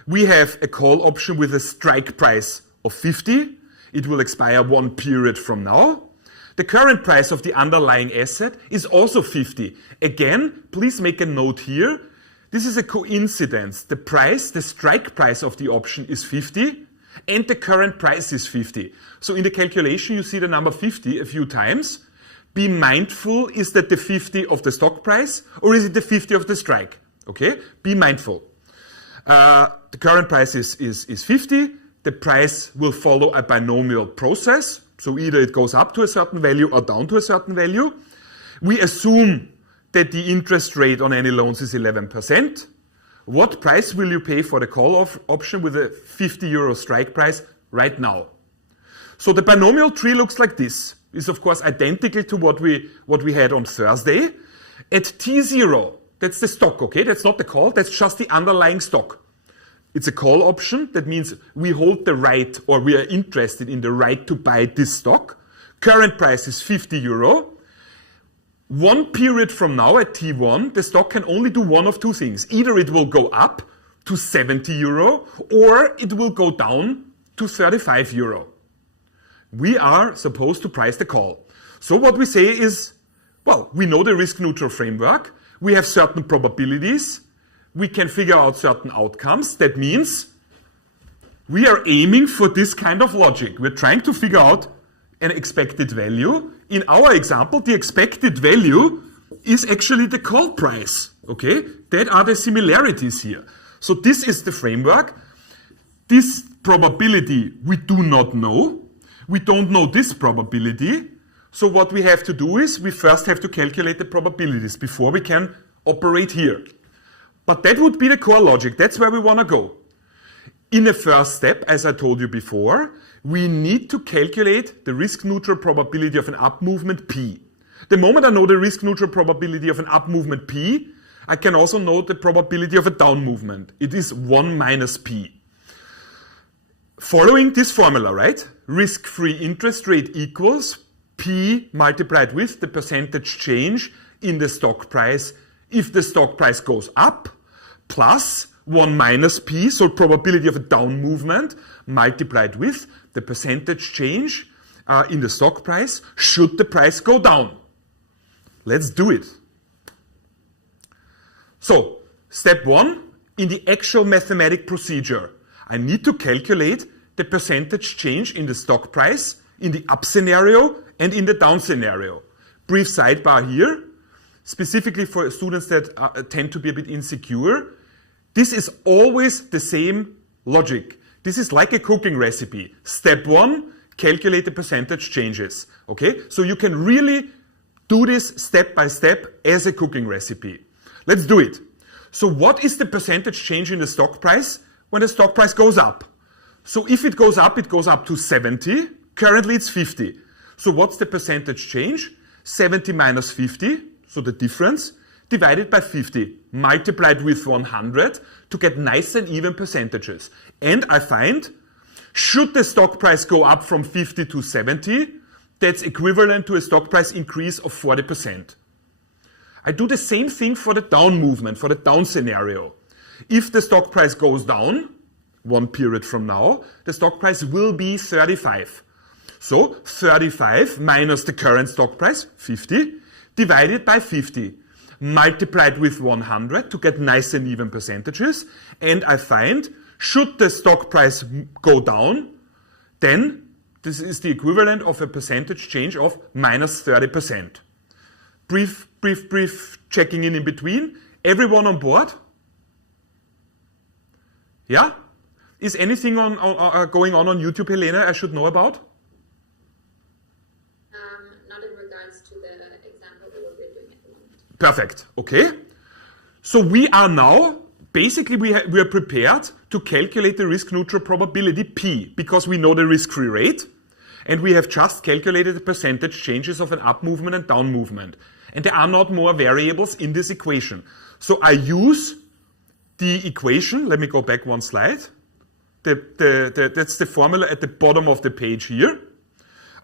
We have a call option with a strike price of 50. It will expire 1 period from now. The current price of the underlying asset is also 50. Again, please make a note here. This is a coincidence. The strike price of the option is 50 and the current price is 50. So in the calculation, you see the number 50 a few times. Be mindful, is that the 50 of the stock price or is it the 50 of the strike? Okay, be mindful. The current price is 50. The price will follow a binomial process. So either it goes up to a certain value or down to a certain value. We assume that the interest rate on any loans is 11%. What price will you pay for the call option with a 50 euro strike price right now? So the binomial tree looks like this. Is of course identical to what we had on Thursday. At T0, that's the stock, okay? That's not the call, that's just the underlying stock. It's a call option, that means we hold the right, or we are interested in the right to buy this stock. Current price is 50 euro. 1 period from now at T1, the stock can only do one of two things. Either it will go up to 70 euro, or it will go down to 35 euro. We are supposed to price the call. So what we say is, well, we know the risk-neutral framework. We have certain probabilities. We can figure out certain outcomes. That means we are aiming for this kind of logic. We're trying to figure out an expected value. In our example, the expected value is actually the call price. Okay? That are the similarities here. So this is the framework. This probability we do not know. We don't know this probability, so what we have to do is we first have to calculate the probabilities before we can operate here. But that would be the core logic, that's where we want to go. In the first step, as I told you before, we need to calculate the risk-neutral probability of an up movement P. The moment I know the risk-neutral probability of an up movement P, I can also know the probability of a down movement. It is 1 minus P. Following this formula, right? Risk-free interest rate equals P multiplied with the percentage change in the stock price if the stock price goes up, plus 1 minus P, so probability of a down movement, multiplied with the percentage change in the stock price should the price go down. Let's do it. So, step 1, in the actual mathematic procedure, I need to calculate the percentage change in the stock price in the up scenario and in the down scenario. Brief sidebar here, specifically for students that tend to be a bit insecure. This is always the same logic. This is like a cooking recipe. Step 1, calculate the percentage changes. Okay? So you can really do this step by step as a cooking recipe. Let's do it. So what is the percentage change in the stock price when the stock price goes up? So if it goes up to 70. Currently it's 50. So what's the percentage change? 70 minus 50, so the difference, divided by 50, multiplied with 100 to get nice and even percentages. And I find, should the stock price go up from 50 to 70, that's equivalent to a stock price increase of 40%. I do the same thing for the down movement, for the down scenario. If the stock price goes down, one period from now, the stock price will be 35. So 35 minus the current stock price, 50, divided by 50, multiplied with 100 to get nice and even percentages. And I find, should the stock price go down, then this is the equivalent of a percentage change of minus 30%. Brief checking in between. Everyone on board? Yeah? Is anything going on YouTube, Helena, I should know about? Not in regards to the example that we're doing at the moment. Perfect. Okay. So we are now, basically we are prepared to calculate the risk-neutral probability P, because we know the risk-free rate, and we have just calculated the percentage changes of an up movement and down movement. And there are not more variables in this equation. So I use the equation, let me go back one slide. That's the formula at the bottom of the page here.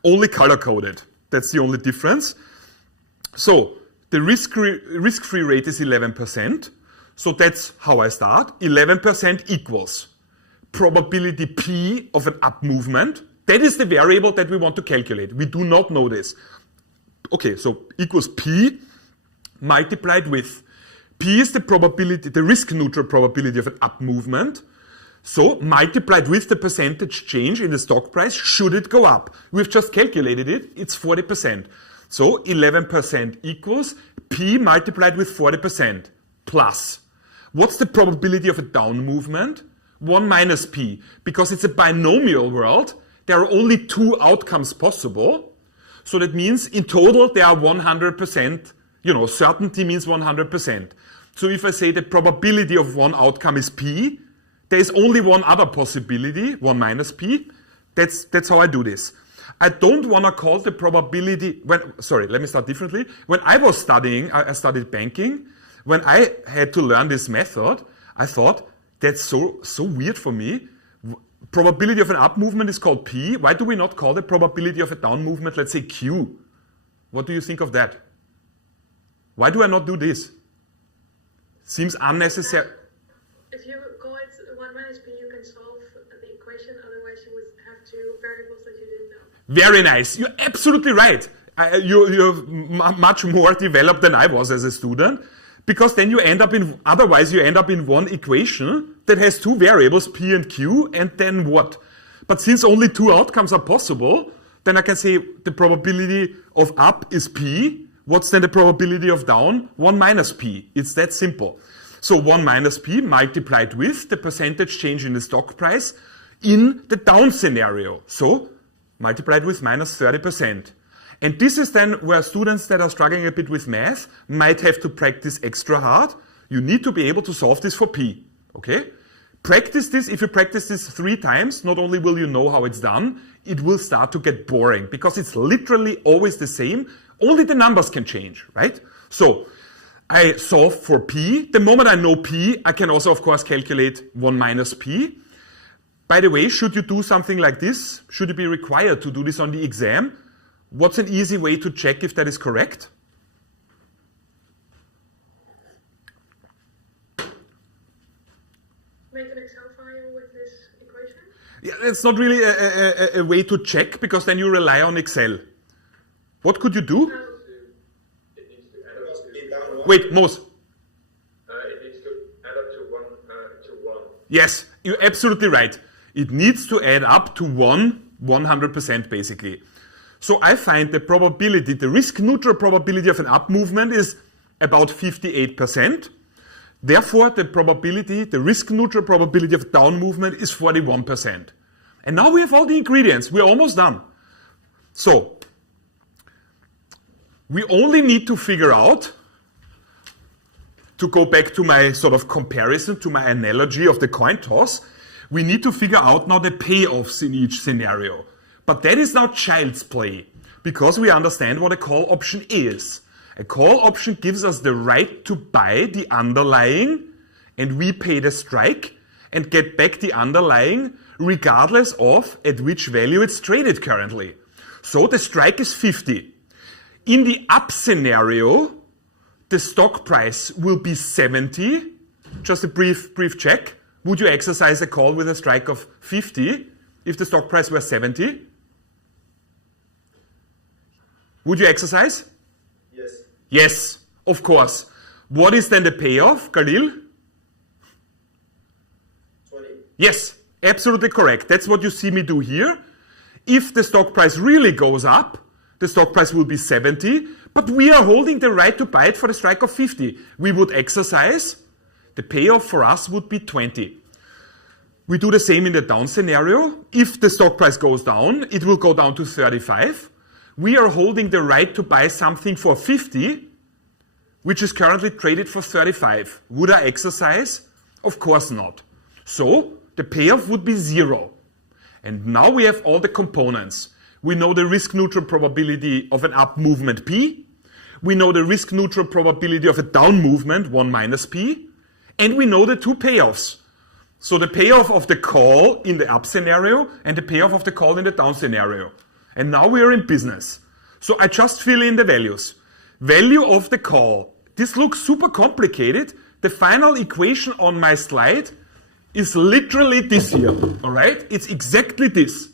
Only color-coded. That's the only difference. So the risk-free rate is 11%. So that's how I start. 11% equals probability P of an up movement. That is the variable that we want to calculate. We do not know this. Okay, so equals P multiplied with, P is the probability, the risk-neutral probability of an up movement. So multiplied with the percentage change in the stock price should it go up. We've just calculated it, it's 40%. So 11% equals P multiplied with 40% plus. What's the probability of a down movement? 1 minus P. Because it's a binomial world, there are only two outcomes possible. So that means in total there are 100%, certainty means 100%. So if I say the probability of one outcome is P, there is only one other possibility, 1 minus P. That's how I do this. I don't want to call the probability, let me start differently. When I was studying, I studied banking. When I had to learn this method, I thought, that's so weird for me. Probability of an up movement is called P. Why do we not call the probability of a down movement, let's say Q? What do you think of that? Why do I not do this? Seems unnecessary. If you call it 1 minus P, you can solve the equation. Otherwise, you would have two variables that you didn't know. Very nice. You're absolutely right. You're much more developed than I was as a student. Because then you end up in one equation that has two variables, P and Q, and then what? But since only two outcomes are possible, then I can say the probability of up is P. What's then the probability of down? 1 minus P. It's that simple. So 1 minus P multiplied with the percentage change in the stock price in the down scenario. So multiplied with minus 30%. And this is then where students that are struggling a bit with math might have to practice extra hard. You need to be able to solve this for P. Okay? Practice this. If you practice this 3 times, not only will you know how it's done, it will start to get boring because it's literally always the same. Only the numbers can change, right? So I solve for P. The moment I know P, I can also, of course, calculate 1 minus P. By the way, should you do something like this? Should you be required to do this on the exam? What's an easy way to check if that is correct? Yeah, it's not really a way to check, because then you rely on Excel. What could you do? It needs to add up to. Wait, Mos. It needs to add up to 1. Yes, you're absolutely right. It needs to add up to 100% basically. So I find the probability, the risk-neutral probability of an up movement is about 58%. Therefore, the probability, the risk-neutral probability of down movement is 41%. And now we have all the ingredients. We're almost done. So, we only need to figure out, to go back to my sort of comparison, to my analogy of the coin toss, we need to figure out now the payoffs in each scenario. But that is now child's play, because we understand what a call option is. A call option gives us the right to buy the underlying, and we pay the strike and get back the underlying regardless of at which value it's traded currently. So the strike is 50. In the up scenario, the stock price will be 70. Just a brief check. Would you exercise a call with a strike of 50 if the stock price were 70? Would you exercise? Yes. Yes, of course. What is then the payoff, Khalil? 20. Yes, absolutely correct. That's what you see me do here. If the stock price really goes up, the stock price will be 70, but we are holding the right to buy it for the strike of 50. We would exercise. The payoff for us would be 20. We do the same in the down scenario. If the stock price goes down, it will go down to 35. We are holding the right to buy something for 50, which is currently traded for 35. Would I exercise? Of course not. So the payoff would be 0. And now we have all the components. We know the risk-neutral probability of an up movement P. We know the risk-neutral probability of a down movement, 1 minus P. And we know the two payoffs. So the payoff of the call in the up scenario and the payoff of the call in the down scenario. And now we are in business. So I just fill in the values. Value of the call. This looks super complicated. The final equation on my slide is literally this here. All right? It's exactly this.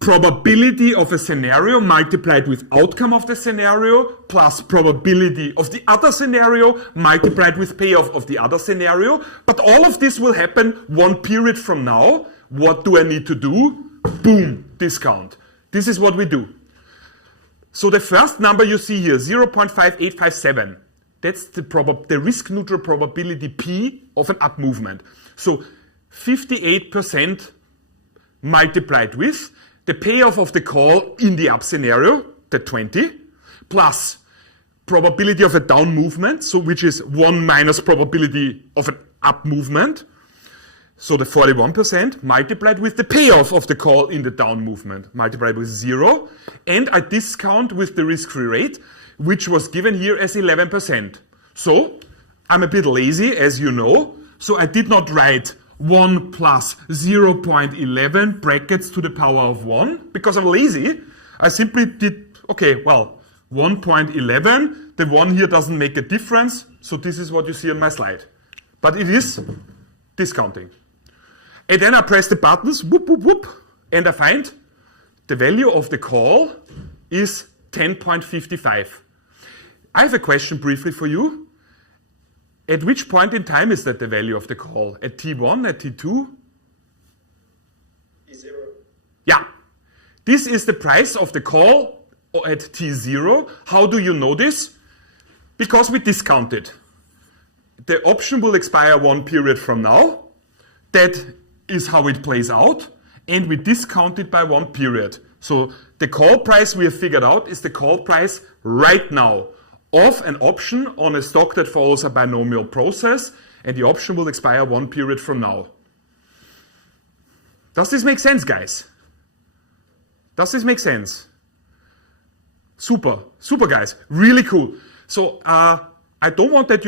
Probability of a scenario multiplied with outcome of the scenario plus probability of the other scenario multiplied with payoff of the other scenario. But all of this will happen one period from now. What do I need to do? Boom, discount. This is what we do. So the first number you see here, 0.5857, that's the risk-neutral probability P of an up movement. So 58% multiplied with the payoff of the call in the up scenario, the 20, plus probability of a down movement, so which is 1 minus probability of an up movement, so the 41% multiplied with the payoff of the call in the down movement, multiplied with 0, and I discount with the risk-free rate, which was given here as 11%. So I'm a bit lazy, as you know, so I did not write 1 plus 0.11 brackets to the power of 1, because I'm lazy. I simply did, okay, well, 1.11, the 1 here doesn't make a difference, so this is what you see on my slide. But it is discounting. And then I press the buttons, whoop, whoop, whoop, and I find the value of the call is 10.55. I have a question briefly for you. At which point in time is that the value of the call? At T1, at T2? T0. Yeah. This is the price of the call at T0. How do you know this? Because we discount it. The option will expire one period from now. That is how it plays out. And we discount it by one period. So the call price we have figured out is the call price right now of an option on a stock that follows a binomial process, and the option will expire one period from now. Does this make sense, guys? Does this make sense? Super, super, guys, really cool. So I don't want that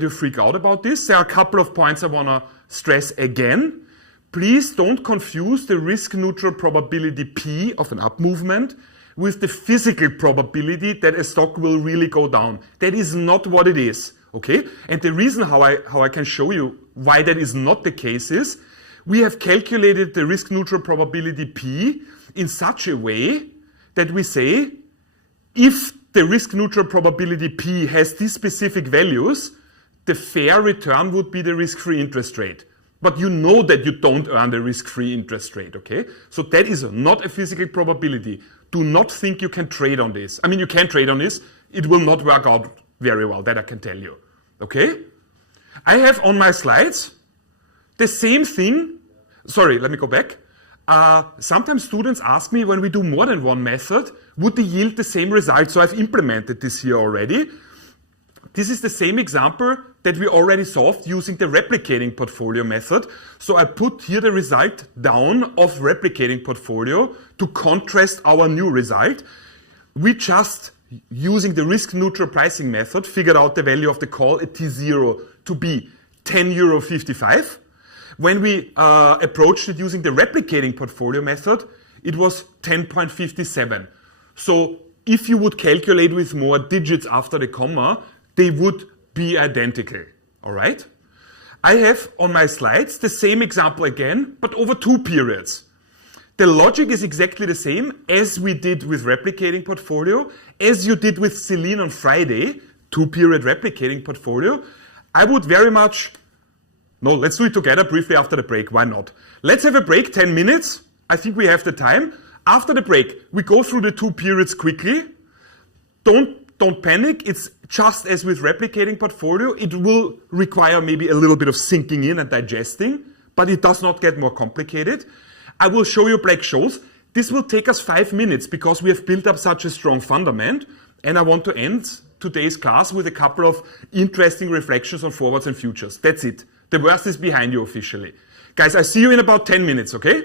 you freak out about this. There are a couple of points I want to stress again. Please don't confuse the risk-neutral probability P of an up movement with the physical probability that a stock will really go down. That is not what it is, okay? And the reason how I can show you why that is not the case is, we have calculated the risk-neutral probability P in such a way that we say, if the risk-neutral probability P has these specific values, the fair return would be the risk-free interest rate. But you know that you don't earn the risk-free interest rate, okay? So that is not a physical probability. Do not think you can trade on this. I mean, you can trade on this. It will not work out very well, that I can tell you, okay? I have on my slides the same thing. Sorry, let me go back. Sometimes students ask me, when we do more than one method, would they yield the same result? So I've implemented this here already. This is the same example that we already solved using the replicating portfolio method. So I put here the result down of replicating portfolio to contrast our new result. We just, using the risk-neutral pricing method, figured out the value of the call at T0 to be €10.55. When we approached it using the replicating portfolio method, it was 10.57. So if you would calculate with more digits after the comma, they would be identical, all right? I have on my slides the same example again, but over 2 periods. The logic is exactly the same as we did with replicating portfolio, as you did with Celine on Friday, 2-period replicating portfolio. I would very much, no, let's do it together briefly after the break, why not? Let's have a break, 10 minutes. I think we have the time. After the break, we go through the 2 periods quickly. Don't panic, it's just as with replicating portfolio. It will require maybe a little bit of sinking in and digesting, but it does not get more complicated. I will show you Black Scholes. This will take us 5 minutes because we have built up such a strong fundament, and I want to end today's class with a couple of interesting reflections on forwards and futures. That's it. The worst is behind you officially. Guys, I see you in about 10 minutes, okay?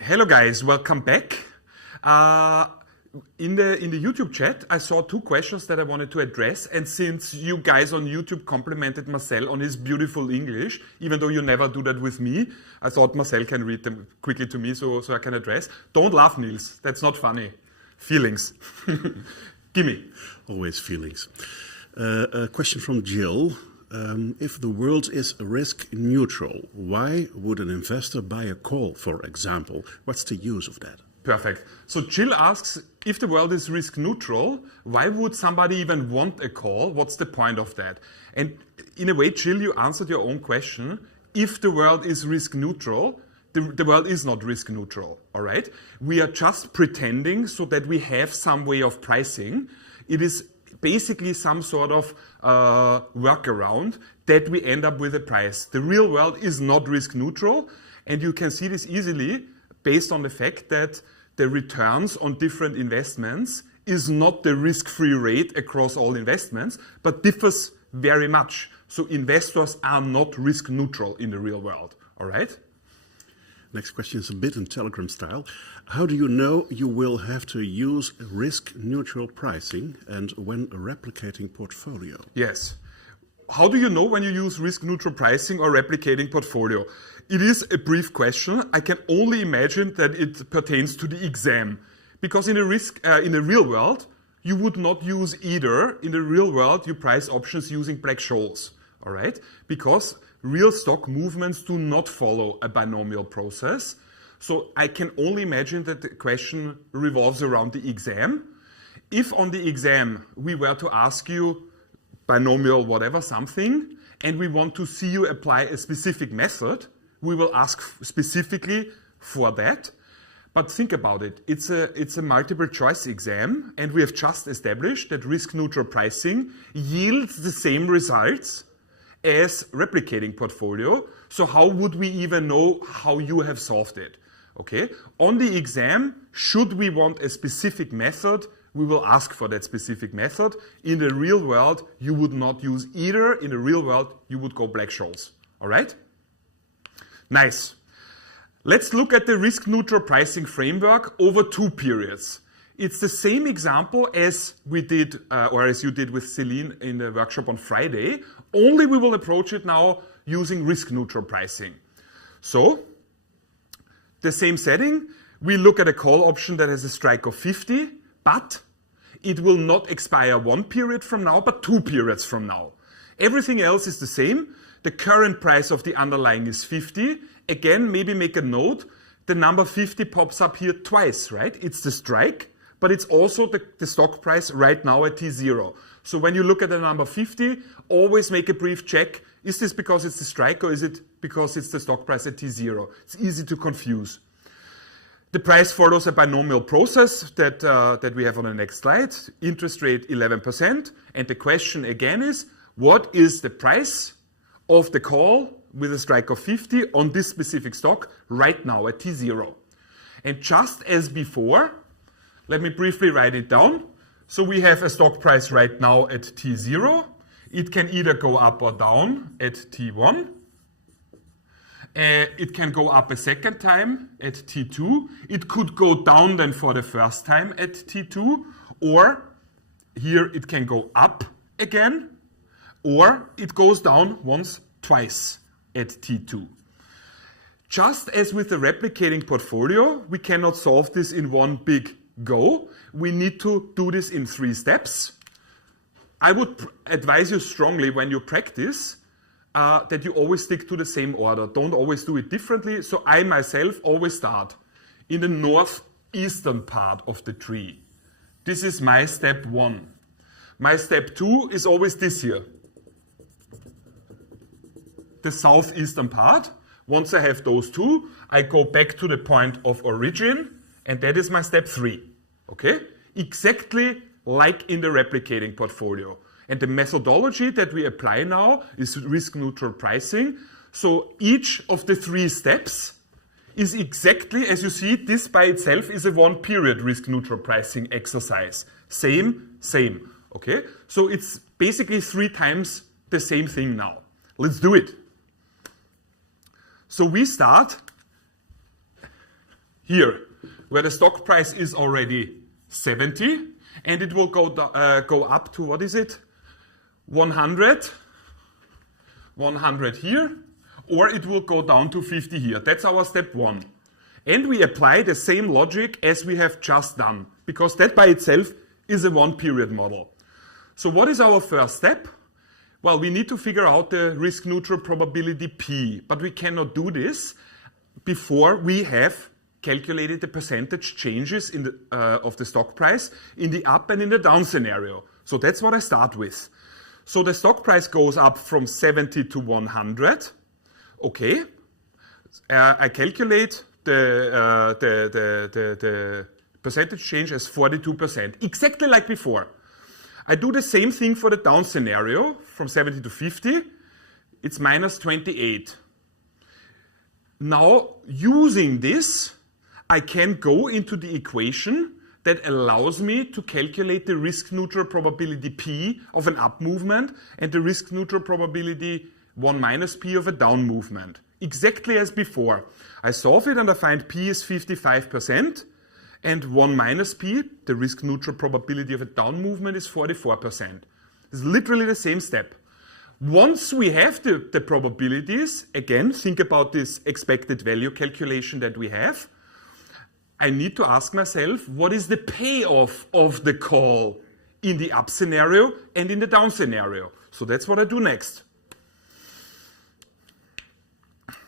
Hello guys, welcome back. In the YouTube chat, I saw two questions that I wanted to address, and since you guys on YouTube complimented Marcel on his beautiful English, even though you never do that with me, I thought Marcel can read them quickly to me so I can address. Don't laugh, Niels. That's not funny. Feelings. Gimme. Always feelings. A question from Jill. If the world is risk neutral, why would an investor buy a call, for example? What's the use of that? Perfect. So Jill asks, if the world is risk neutral, why would somebody even want a call? What's the point of that? And in a way, Jill, you answered your own question. If the world is risk neutral, the world is not risk neutral, all right? We are just pretending so that we have some way of pricing. It is basically some sort of workaround that we end up with a price. The real world is not risk neutral, and you can see this easily based on the fact that the returns on different investments is not the risk-free rate across all investments, but differs very much. So investors are not risk neutral in the real world, all right? Next question is a bit in Telegram style. How do you know you will have to use risk-neutral pricing and when replicating portfolio? Yes. How do you know when you use risk-neutral pricing or replicating portfolio? It is a brief question. I can only imagine that it pertains to the exam. Because in the real world, you would not use either. In the real world, you price options using Black Scholes, all right? Because real stock movements do not follow a binomial process. So I can only imagine that the question revolves around the exam. If on the exam we were to ask you binomial whatever something, and we want to see you apply a specific method, we will ask specifically for that. But think about it, it's a multiple choice exam, and we have just established that risk-neutral pricing yields the same results as replicating portfolio. So how would we even know how you have solved it? Okay. On the exam, should we want a specific method, we will ask for that specific method. In the real world, you would not use either. In the real world, you would go Black Scholes. All right? Nice. Let's look at the risk-neutral pricing framework over 2 periods. It's the same example as we did, or as you did with Celine in the workshop on Friday, only we will approach it now using risk-neutral pricing. So, the same setting, we look at a call option that has a strike of 50, but it will not expire 1 period from now, but 2 periods from now. Everything else is the same. The current price of the underlying is 50. Again, maybe make a note, the number 50 pops up here twice, right? It's the strike, but it's also the stock price right now at T0. So when you look at the number 50, always make a brief check. Is this because it's the strike or is it because it's the stock price at T0? It's easy to confuse. The price follows a binomial process that we have on the next slide. Interest rate 11%. And the question again is, what is the price of the call with a strike of 50 on this specific stock right now at T0? And just as before, let me briefly write it down. So we have a stock price right now at T0. It can either go up or down at T1. It can go up a second time at T2. It could go down then for the first time at T2. Or here it can go up again. Or it goes down twice at T2. Just as with the replicating portfolio, we cannot solve this in one big go. We need to do this in 3 steps. I would advise you strongly when you practice that you always stick to the same order. Don't always do it differently. So I myself always start in the northeastern part of the tree. This is my step 1. My step 2 is always this here, the southeastern part. Once I have those 2, I go back to the point of origin, and that is my step 3. Okay? Exactly like in the replicating portfolio. And the methodology that we apply now is risk-neutral pricing. So each of the 3 steps is exactly, as you see, this by itself is a 1-period risk-neutral pricing exercise. Same. Okay? So it's basically 3 times the same thing now. Let's do it. So we start here, where the stock price is already 70, and it will go up to, what is it, 100 here, or it will go down to 50 here. That's our step 1. And we apply the same logic as we have just done, because that by itself is a one-period model. So what is our first step? Well, we need to figure out the risk-neutral probability P, but we cannot do this before we have calculated the percentage changes in the, of the stock price in the up and in the down scenario. So that's what I start with. So the stock price goes up from 70 to 100. Okay. I calculate the percentage change as 42%, exactly like before. I do the same thing for the down scenario, from 70 to 50, it's minus 28. Now, using this, I can go into the equation that allows me to calculate the risk-neutral probability P of an up movement and the risk-neutral probability 1 minus P of a down movement. Exactly as before. I solve it and I find P is 55%, and 1 minus P, the risk-neutral probability of a down movement, is 44%. It's literally the same step. Once we have the probabilities, again, think about this expected value calculation that we have. I need to ask myself, what is the payoff of the call in the up scenario and in the down scenario? So that's what I do next.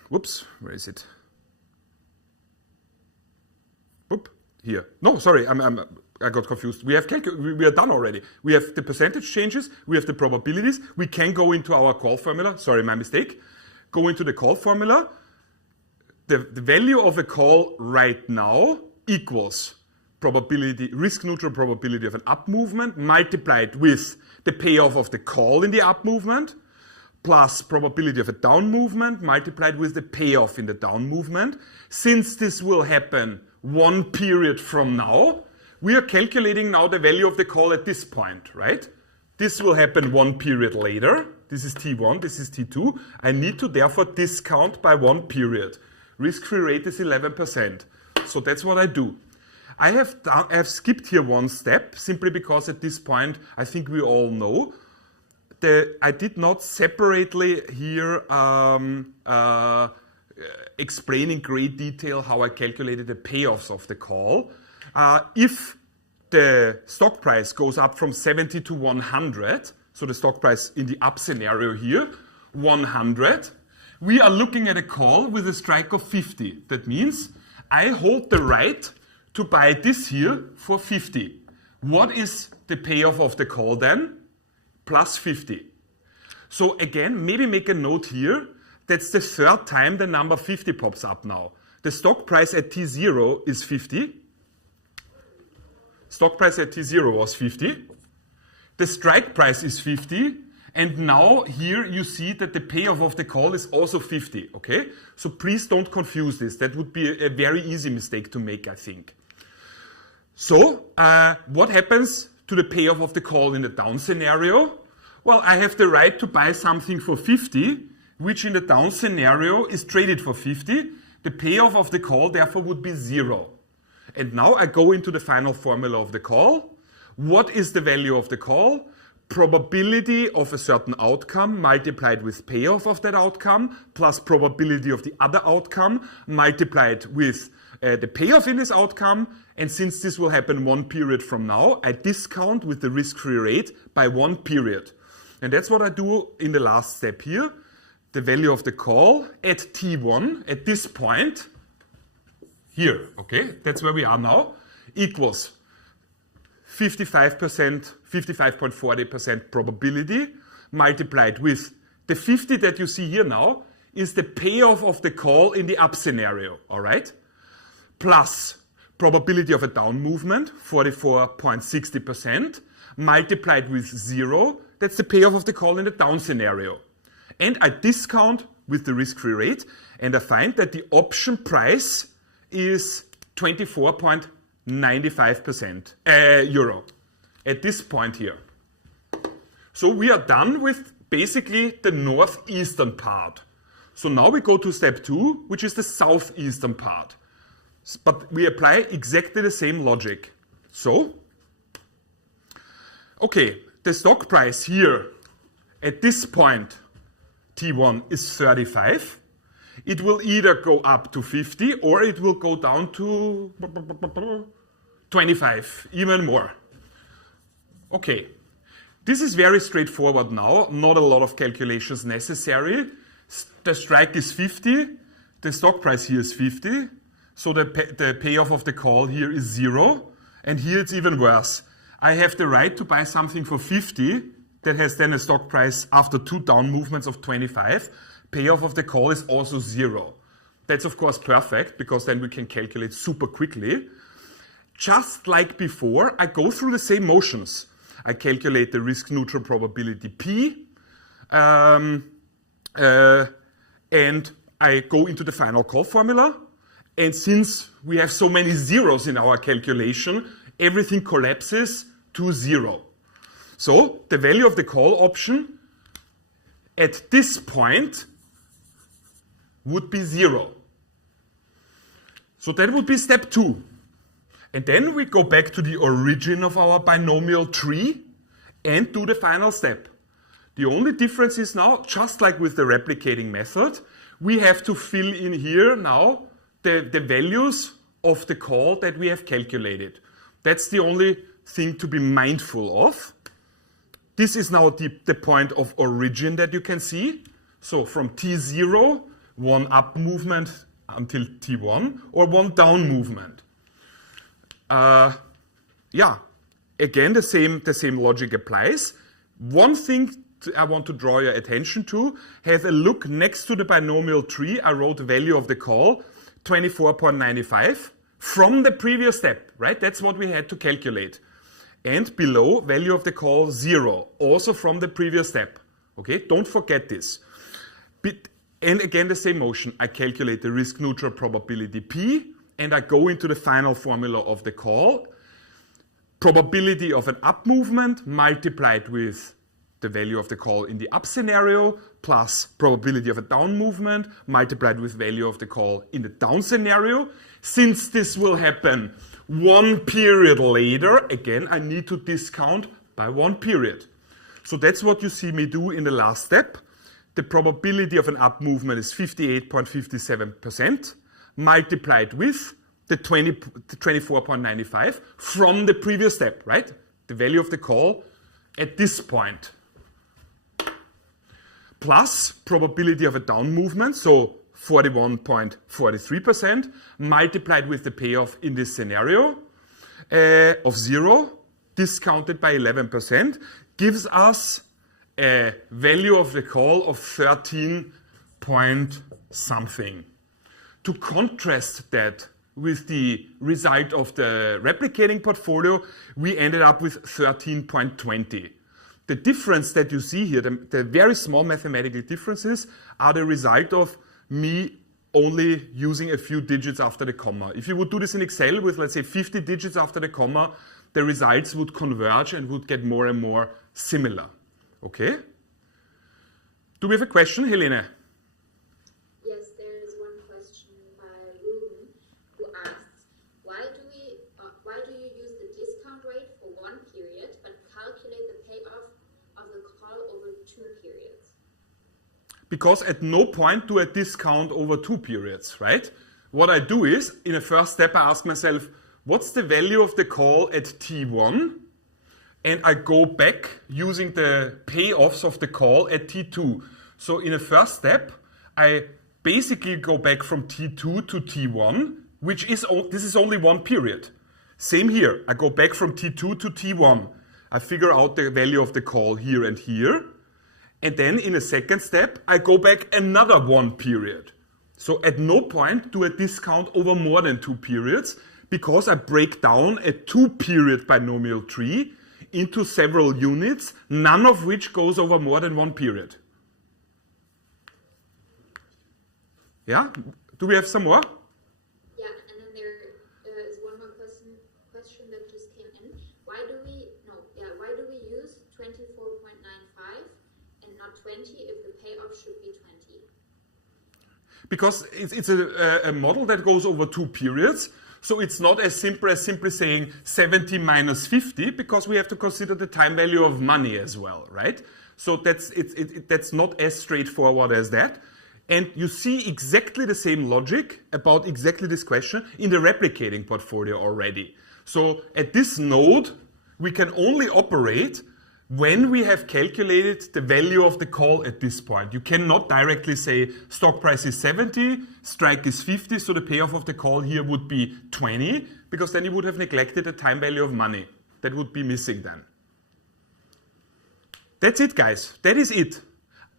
Whoops, where is it? Whoop, here. No, sorry, I got confused. We are done already. We have the percentage changes, we have the probabilities. We can go into our call formula. Sorry, my mistake. Go into the call formula. The value of a call right now equals probability, risk-neutral probability of an up movement multiplied with the payoff of the call in the up movement plus probability of a down movement multiplied with the payoff in the down movement. Since this will happen one period from now, we are calculating now the value of the call at this point, right? This will happen one period later. This is T1, this is T2. I need to therefore discount by one period. Risk-free rate is 11%. So that's what I do. I have skipped here one step simply because at this point I think we all know I did not separately here explain in great detail how I calculated the payoffs of the call. If the stock price goes up from 70 to 100, so the stock price in the up scenario here, 100, we are looking at a call with a strike of 50. That means I hold the right to buy this here for 50. What is the payoff of the call then? Plus 50. So again, maybe make a note here. That's the third time the number 50 pops up now. The stock price at T0 is 50. Stock price at T0 was 50. The strike price is 50. And now here you see that the payoff of the call is also 50, okay? So please don't confuse this. That would be a very easy mistake to make, I think. So what happens to the payoff of the call in the down scenario? Well, I have the right to buy something for 50, which in the down scenario is traded for 50. The payoff of the call therefore would be 0. And now I go into the final formula of the call. What is the value of the call? Probability of a certain outcome multiplied with payoff of that outcome plus probability of the other outcome multiplied with the payoff in this outcome. And since this will happen one period from now, I discount with the risk-free rate by one period. And that's what I do in the last step here. The value of the call at T1, at this point, here, okay, that's where we are now, equals 55.40% probability multiplied with the 50 that you see here now is the payoff of the call in the up scenario, all right? Plus probability of a down movement, 44.60%, multiplied with 0, that's the payoff of the call in the down scenario. And I discount with the risk-free rate, and I find that the option price is 24.95% euro at this point here. So we are done with basically the northeastern part. So now we go to step 2, which is the southeastern part. But we apply exactly the same logic. So, okay, the stock price here at this point, T1 is 35. It will either go up to 50 or it will go down to 25, even more. Okay, this is very straightforward now, not a lot of calculations necessary. The strike is 50, the stock price here is 50, so the payoff of the call here is 0, and here it's even worse. I have the right to buy something for 50 that has then a stock price after 2 down movements of 25. Payoff of the call is also 0. That's of course perfect because then we can calculate super quickly. Just like before, I go through the same motions. I calculate the risk-neutral probability P, and I go into the final call formula. And since we have so many zeros in our calculation, everything collapses to 0. So the value of the call option at this point would be 0. So that would be step 2. And then we go back to the origin of our binomial tree and do the final step. The only difference is now, just like with the replicating method, we have to fill in here now the values of the call that we have calculated. That's the only thing to be mindful of. This is now the point of origin that you can see. So from T0, 1 up movement until T1, or 1 down movement. Yeah, again, the same logic applies. One thing I want to draw your attention to, have a look next to the binomial tree. I wrote the value of the call, 24.95, from the previous step, right? That's what we had to calculate. And below, value of the call, 0, also from the previous step. Okay, don't forget this. And again, the same motion. I calculate the risk-neutral probability P, and I go into the final formula of the call. Probability of an up movement multiplied with the value of the call in the up scenario plus probability of a down movement multiplied with value of the call in the down scenario. Since this will happen 1 period later, again, I need to discount by 1 period. So that's what you see me do in the last step. The probability of an up movement is 58.57% multiplied with the 24.95 from the previous step, right? The value of the call at this point. Plus probability of a down movement, so 41.43% multiplied with the payoff in this scenario of 0, discounted by 11%, gives us a value of the call of 13 point something. To contrast that with the result of the replicating portfolio, we ended up with 13.20. The difference that you see here, the very small mathematical differences, are the result of me only using a few digits after the comma. If you would do this in Excel with, let's say, 50 digits after the comma, the results would converge and would get more and more similar. Okay? Do we have a question, Helene? Yes, there is one question by Ruben who asks, why do you use the discount rate for 1 period but calculate the payoff of the call over 2 periods? Because at no point do I discount over 2 periods, right? What I do is, in a first step, I ask myself, what's the value of the call at T1? And I go back using the payoffs of the call at T2. So in a first step, I basically go back from T2 to T1, this is only 1 period. Same here, I go back from T2 to T1. I figure out the value of the call here and here. And then in a second step, I go back another 1 period. So at no point do I discount over more than 2 periods because I break down a 2-period binomial tree into several units, none of which goes over more than 1 period. Yeah? Do we have some more? Yeah, and then there is one more question that just came in. Why do we use 24.95 and not 20 if the payoff should be 20? because it's a model that goes over 2 periods. So it's not as simple as simply saying 70 minus 50, because we have to consider the time value of money as well, right? So that's not as straightforward as that. And you see exactly the same logic about exactly this question in the replicating portfolio already. So at this node, we can only operate when we have calculated the value of the call at this point. You cannot directly say stock price is 70, strike is 50, so the payoff of the call here would be 20, because then you would have neglected the time value of money. That would be missing then. That's it, guys. That is it.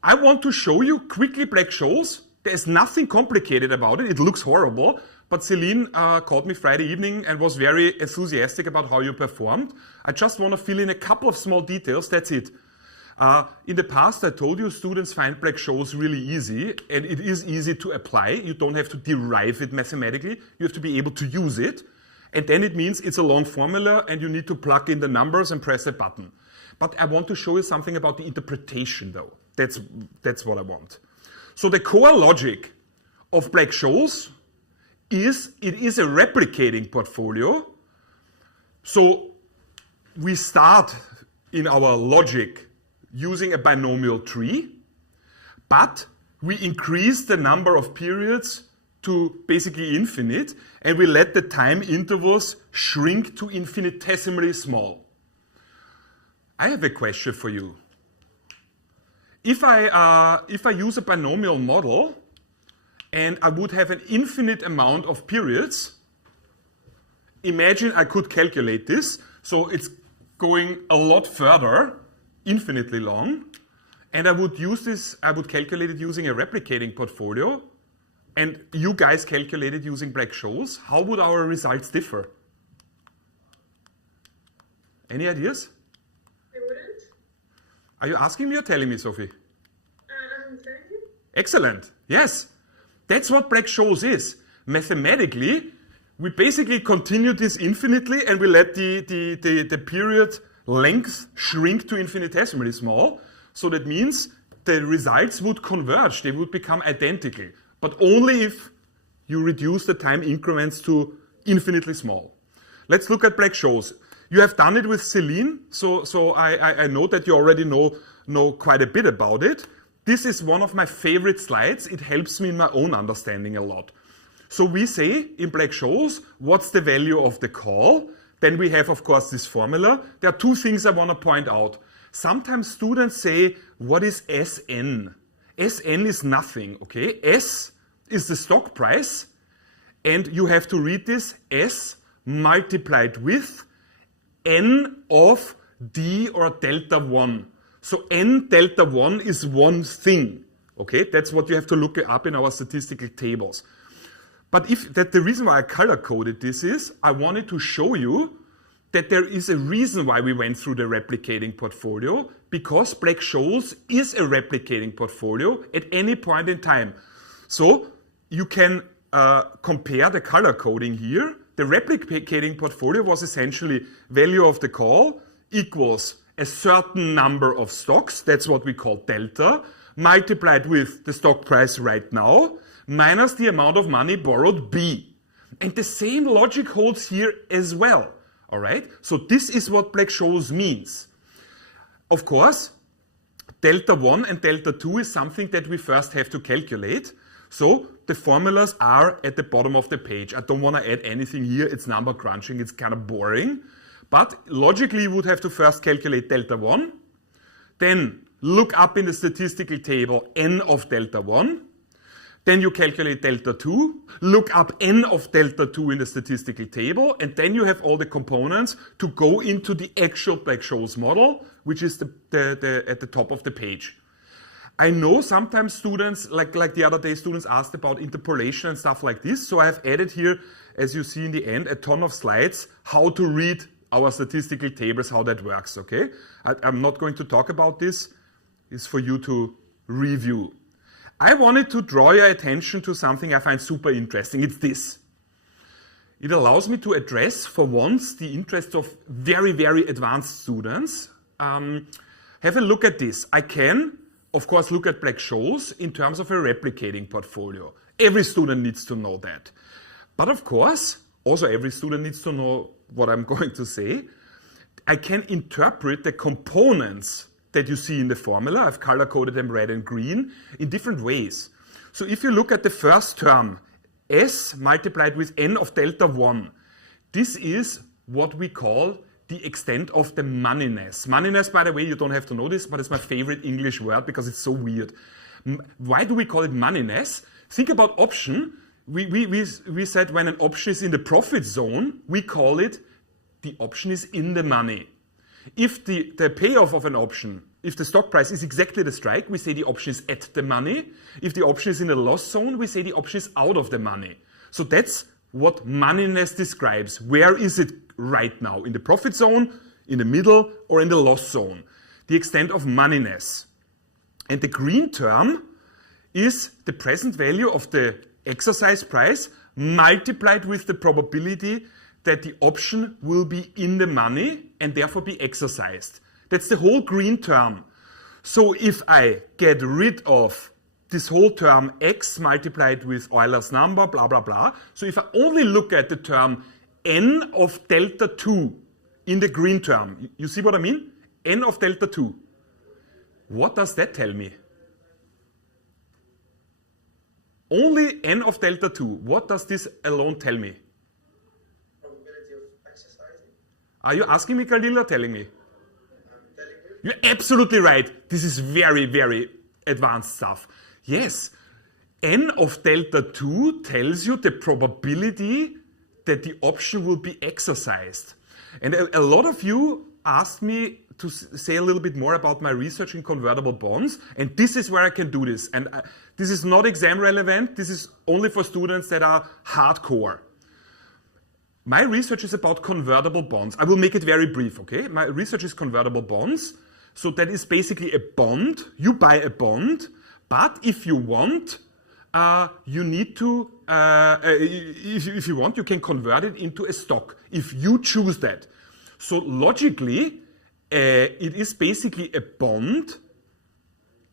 I want to show you quickly Black Scholes. There's nothing complicated about it. It looks horrible, but Celine called me Friday evening and was very enthusiastic about how you performed. I just want to fill in a couple of small details. That's it. In the past, I told you students find Black Scholes really easy, and it is easy to apply. You don't have to derive it mathematically. You have to be able to use it. And then it means it's a long formula, and you need to plug in the numbers and press a button. But I want to show you something about the interpretation, though. That's what I want. So the core logic of Black Scholes is it is a replicating portfolio. So we start in our logic using a binomial tree, but we increase the number of periods to basically infinite, and we let the time intervals shrink to infinitesimally small. I have a question for you. If I use a binomial model and I would have an infinite amount of periods, imagine I could calculate this. So it's going a lot further, infinitely long, and I would use this, I would calculate it using a replicating portfolio, and you guys calculate it using Black Scholes. How would our results differ? Any ideas? Are you asking me or telling me, Sophie? I'm telling you. Excellent. Yes. That's what Black Scholes is. Mathematically, we basically continue this infinitely and we let the period length shrink to infinitesimally small. So that means the results would converge. They would become identical. But only if you reduce the time increments to infinitely small. Let's look at Black Scholes. You have done it with Celine, so I know that you already know quite a bit about it. This is one of my favorite slides. It helps me in my own understanding a lot. So we say in Black Scholes, what's the value of the call? Then we have, of course, this formula. There are two things I want to point out. Sometimes students say, what is SN? SN is nothing, okay? S is the stock price, and you have to read this S multiplied with N of D or delta 1. So N delta 1 is one thing. Okay, that's what you have to look up in our statistical tables. But the reason why I color coded this is I wanted to show you that there is a reason why we went through the replicating portfolio, because Black Scholes is a replicating portfolio at any point in time. So you can compare the color coding here. The replicating portfolio was essentially value of the call equals a certain number of stocks, that's what we call delta, multiplied with the stock price right now, minus the amount of money borrowed B. And the same logic holds here as well, all right? So this is what Black Scholes means. Of course, delta 1 and delta 2 is something that we first have to calculate. So the formulas are at the bottom of the page. I don't want to add anything here. It's number crunching. It's kind of boring. But logically, you would have to first calculate delta 1. Then look up in the statistical table n of delta 1. Then you calculate delta 2. Look up n of delta 2 in the statistical table. And then you have all the components to go into the actual Black Scholes model, which is at the top of the page. I know sometimes students, like the other day, students asked about interpolation and stuff like this. So I have added here, as you see in the end, a ton of slides, how to read our statistical tables, how that works, okay? I'm not going to talk about this. It's for you to review. I wanted to draw your attention to something I find super interesting. It's this. It allows me to address, for once, the interests of very, very advanced students. Have a look at this. I can, of course, look at Black Scholes in terms of a replicating portfolio. Every student needs to know that. But of course, also every student needs to know what I'm going to say. I can interpret the components that you see in the formula, I've color-coded them red and green, in different ways. So if you look at the first term, S multiplied with n of delta 1, this is what we call the extent of the moneyness. Moneyness, by the way, you don't have to know this, but it's my favorite English word because it's so weird. Why do we call it moneyness? Think about option. We said when an option is in the profit zone, we call it the option is in the money. If the payoff of an option, if the stock price is exactly the strike, we say the option is at the money. If the option is in the loss zone, we say the option is out of the money. So that's what moneyness describes. Where is it right now? In the profit zone, in the middle, or in the loss zone? The extent of moneyness. And the green term is the present value of the exercise price multiplied with the probability that the option will be in the money and therefore be exercised. That's the whole green term. So if I get rid of this whole term x multiplied with Euler's number, blah, blah, blah. So if I only look at the term n of delta 2 in the green term, you see what I mean? N of delta 2. What does that tell me? Only n of delta 2. What does this alone tell me? Probability of exercising. Are you asking me, Khalil, or telling me? I'm telling you. You're absolutely right. This is very, very advanced stuff. Yes, n of delta 2 tells you the probability that the option will be exercised. And a lot of you asked me to say a little bit more about my research in convertible bonds, and this is where I can do this. And this is not exam relevant, this is only for students that are hardcore. My research is about convertible bonds. I will make it very brief, okay? My research is convertible bonds. So that is basically a bond. You buy a bond, but if you want, you need to, if you want, you can convert it into a stock, if you choose that. So logically, it is basically a bond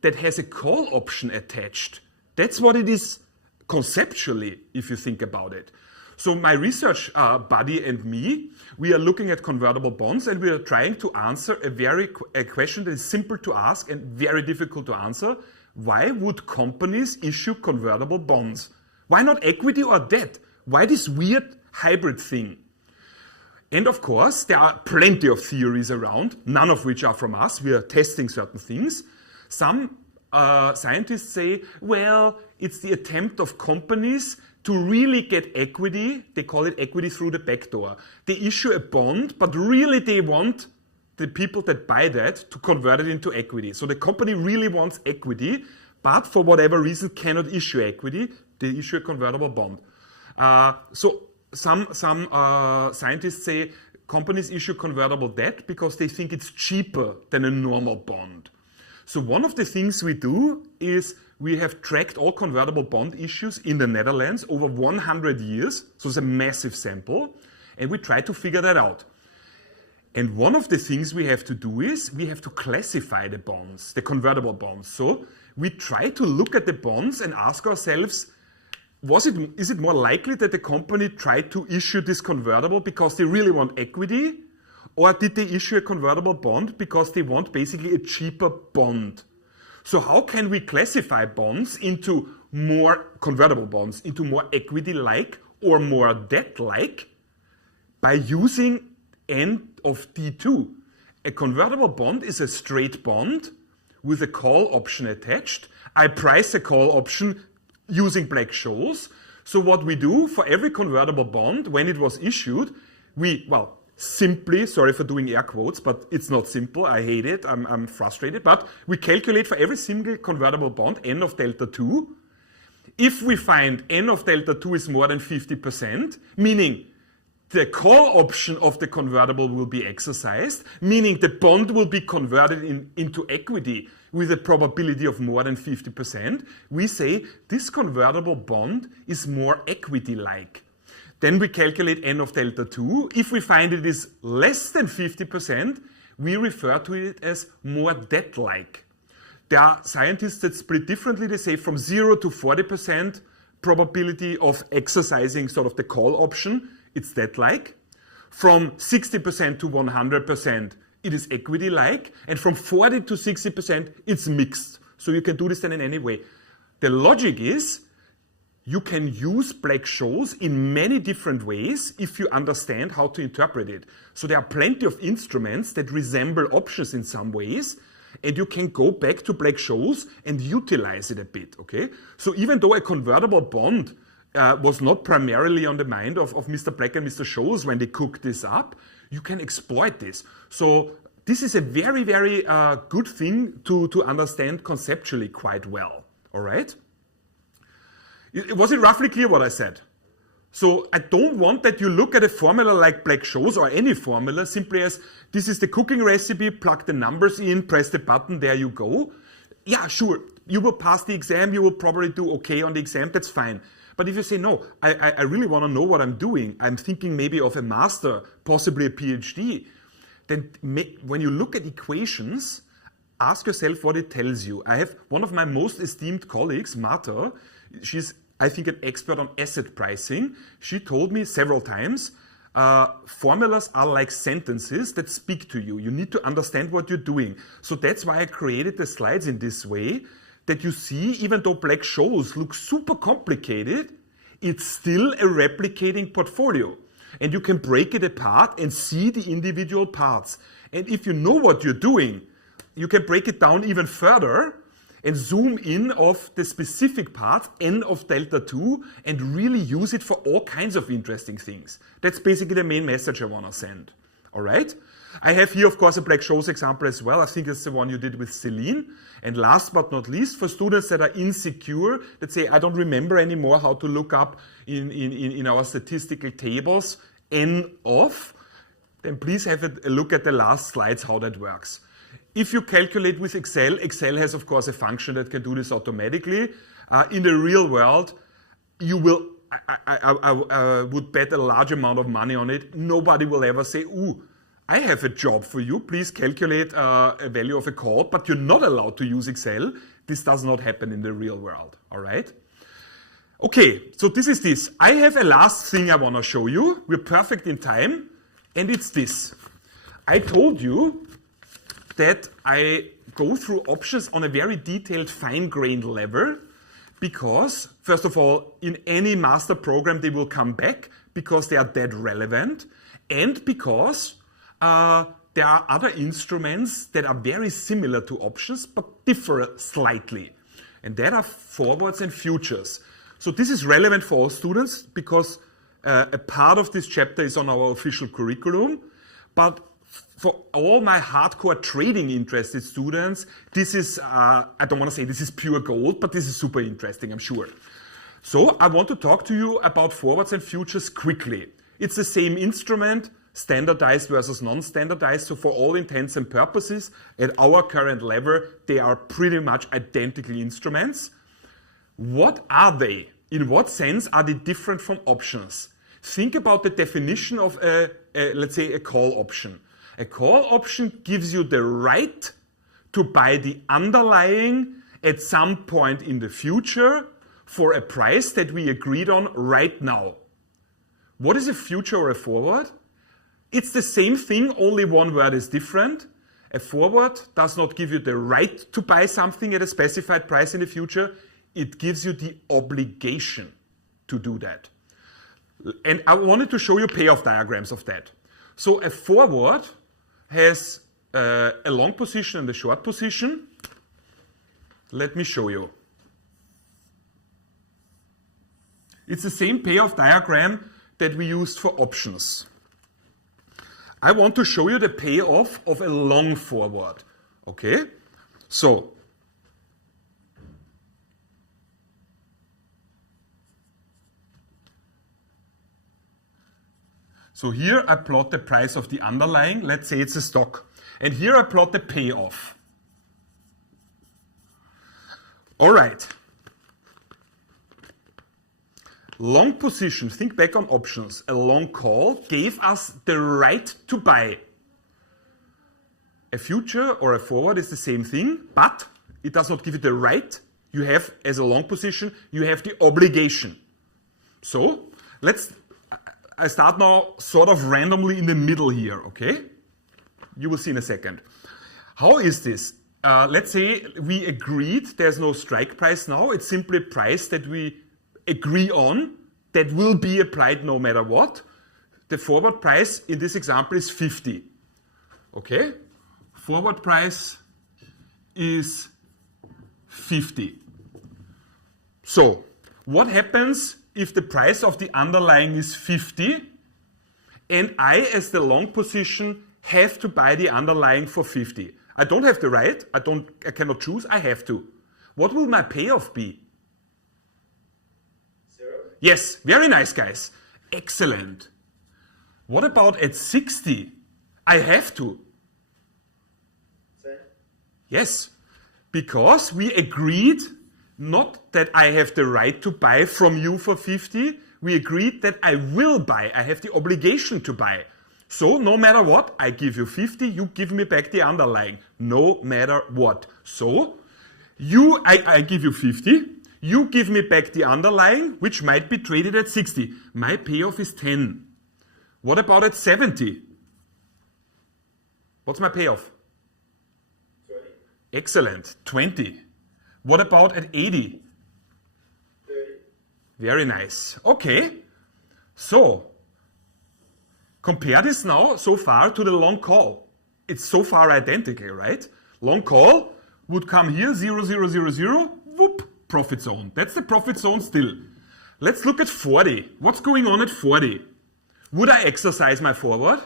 that has a call option attached. That's what it is conceptually, if you think about it. So my research buddy and me, we are looking at convertible bonds and we are trying to answer a question that is simple to ask and very difficult to answer. Why would companies issue convertible bonds? Why not equity or debt? Why this weird hybrid thing? And of course, there are plenty of theories around, none of which are from us. We are testing certain things. Some scientists say, well, it's the attempt of companies to really get equity. They call it equity through the back door. They issue a bond, but really they want the people that buy that to convert it into equity. So the company really wants equity, but for whatever reason cannot issue equity. They issue a convertible bond. So some scientists say companies issue convertible debt because they think it's cheaper than a normal bond. So one of the things we do is we have tracked all convertible bond issues in the Netherlands over 100 years. So it's a massive sample. And we try to figure that out. And one of the things we have to do is we have to classify the bonds, the convertible bonds. So we try to look at the bonds and ask ourselves, is it more likely that the company tried to issue this convertible because they really want equity? Or did they issue a convertible bond because they want basically a cheaper bond? So how can we classify bonds into more convertible bonds, into more equity-like or more debt-like by using N of D2. A convertible bond is a straight bond with a call option attached. I price a call option using Black Scholes. So what we do for every convertible bond, when it was issued, simply, sorry for doing air quotes, but it's not simple, I hate it, I'm frustrated, but we calculate for every single convertible bond N of delta 2. If we find N of delta 2 is more than 50%, meaning the call option of the convertible will be exercised, meaning the bond will be converted into equity with a probability of more than 50%, we say this convertible bond is more equity-like. Then we calculate N of delta 2. If we find it is less than 50%, we refer to it as more debt-like. There are scientists that split differently. They say from 0 to 40% probability of exercising sort of the call option, it's that-like. From 60% to 100%, it is equity-like. And from 40 to 60%, it's mixed. So you can do this then in any way. The logic is you can use Black Scholes in many different ways if you understand how to interpret it. So there are plenty of instruments that resemble options in some ways, and you can go back to Black Scholes and utilize it a bit, okay? So even though a convertible bond was not primarily on the mind of Mr. Black and Mr. Scholes when they cooked this up, you can exploit this. So this is a very, very good thing to understand conceptually quite well, all right? Was it roughly clear what I said? So I don't want that you look at a formula like Black Scholes or any formula simply as this is the cooking recipe, plug the numbers in, press the button, there you go. Yeah, sure, you will pass the exam, you will probably do okay on the exam, that's fine. But if you say, no, I really want to know what I'm doing, I'm thinking maybe of a master, possibly a PhD, then when you look at equations, ask yourself what it tells you. I have one of my most esteemed colleagues, Marta, she's, I think, an expert on asset pricing. She told me several times, formulas are like sentences that speak to you. You need to understand what you're doing. So that's why I created the slides in this way, that you see, even though Black Scholes looks super complicated, it's still a replicating portfolio. And you can break it apart and see the individual parts. And if you know what you're doing, you can break it down even further and zoom in of the specific part, n of delta 2, and really use it for all kinds of interesting things. That's basically the main message I want to send. All right? I have here, of course, a Black Scholes example as well. I think it's the one you did with Celine. And last but not least, for students that are insecure, that say, I don't remember anymore how to look up in our statistical tables n of, then please have a look at the last slides, how that works. If you calculate with Excel, Excel has, of course, a function that can do this automatically. In the real world, you will, I would bet a large amount of money on it. Nobody will ever say, ooh, I have a job for you, please calculate a value of a call, but you're not allowed to use Excel. This does not happen in the real world, all right? Okay, so this is this. I have a last thing I want to show you. We're perfect in time, and it's this. I told you that I go through options on a very detailed, fine-grained level because, first of all, in any master program, they will come back because they are that relevant, and because there are other instruments that are very similar to options but differ slightly. And that are forwards and futures. So this is relevant for all students because a part of this chapter is on our official curriculum. But for all my hardcore trading interested students, this is, I don't want to say this is pure gold, but this is super interesting, I'm sure. So I want to talk to you about forwards and futures quickly. It's the same instrument, standardized versus non-standardized. So for all intents and purposes, at our current level, they are pretty much identical instruments. What are they? In what sense are they different from options? Think about the definition of let's say, a call option. A call option gives you the right to buy the underlying at some point in the future for a price that we agreed on right now. What is a future or a forward? It's the same thing, only one word is different. A forward does not give you the right to buy something at a specified price in the future. It gives you the obligation to do that. And I wanted to show you payoff diagrams of that. So a forward has a long position and a short position. Let me show you. It's the same payoff diagram that we used for options. I want to show you the payoff of a long forward, okay? So here I plot the price of the underlying, let's say it's a stock. And here I plot the payoff. All right. Long position, think back on options. A long call gave us the right to buy. A future or a forward is the same thing, but it does not give you the right, You have, as a long position, you have the obligation. So, I start now sort of randomly in the middle here, okay? You will see in a second. How is this? Let's say we agreed there's no strike price now. It's simply a price that we agree on that will be applied no matter what. The forward price in this example is 50. Okay? Forward price is 50. So, what happens if the price of the underlying is 50 and I, as the long position, have to buy the underlying for 50? I don't have the right, I cannot choose, I have to. What will my payoff be? 0. Yes, very nice, guys. Excellent. What about at 60? I have to. 10. Yes, because we agreed not that I have the right to buy from you for 50, we agreed that I will buy, I have the obligation to buy. So no matter what, I give you 50, you give me back the underlying, no matter what. So I give you 50, you give me back the underlying, which might be traded at 60. My payoff is 10. What about at 70? What's my payoff? 20. Excellent, 20. What about at 80? 30. Very nice. Okay, so compare this now so far to the long call. It's so far identical, right? Long call would come here, 0, 0, 0, 0, whoop, profit zone. That's the profit zone still. Let's look at 40. What's going on at 40? Would I exercise my forward?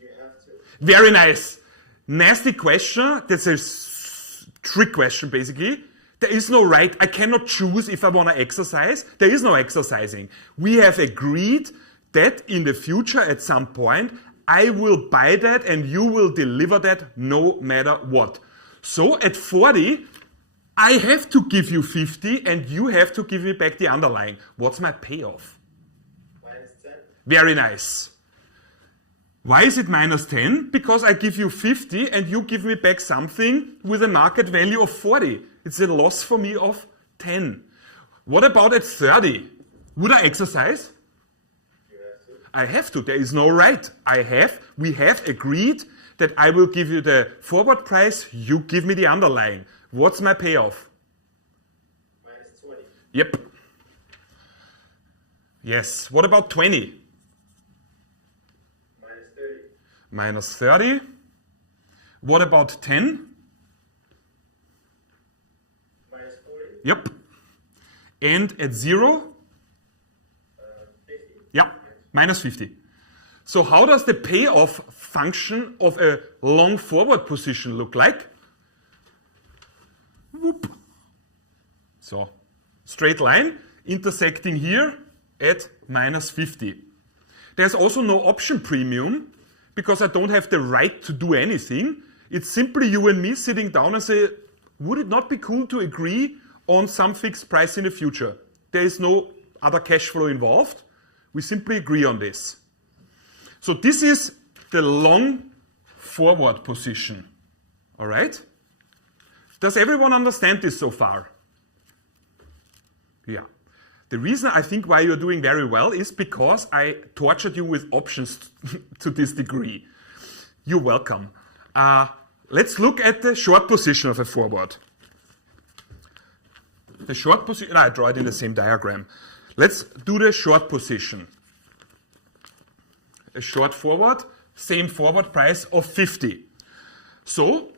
You have to. Very nice. Nasty question. That's a trick question, basically. There is no right. I cannot choose if I want to exercise. There is no exercising. We have agreed that in the future, at some point, I will buy that and you will deliver that no matter what. So at 40, I have to give you 50 and you have to give me back the underlying. What's my payoff? -10. Very nice. Why is it -10? Because I give you 50 and you give me back something with a market value of 40. It's a loss for me of 10. What about at 30? Would I exercise? You have to. I have to. There is no right. We have agreed that I will give you the forward price, you give me the underlying. What's my payoff? -20. Yep. Yes. What about 20? -30. -30. What about 10? -40. Yep. And at 0? 50. Yeah, -50. So how does the payoff function of a long forward position look like? Whoop. So, straight line intersecting here at -50. There's also no option premium because I don't have the right to do anything. It's simply you and me sitting down and say, would it not be cool to agree on some fixed price in the future? There is no other cash flow involved. We simply agree on this. So this is the long forward position. All right? Does everyone understand this so far? Yeah. The reason I think why you're doing very well is because I tortured you with options to this degree. You're welcome. Let's look at the short position of a forward. The short position, I draw it in the same diagram. Let's do the short position. A short forward, same forward price of 50. So,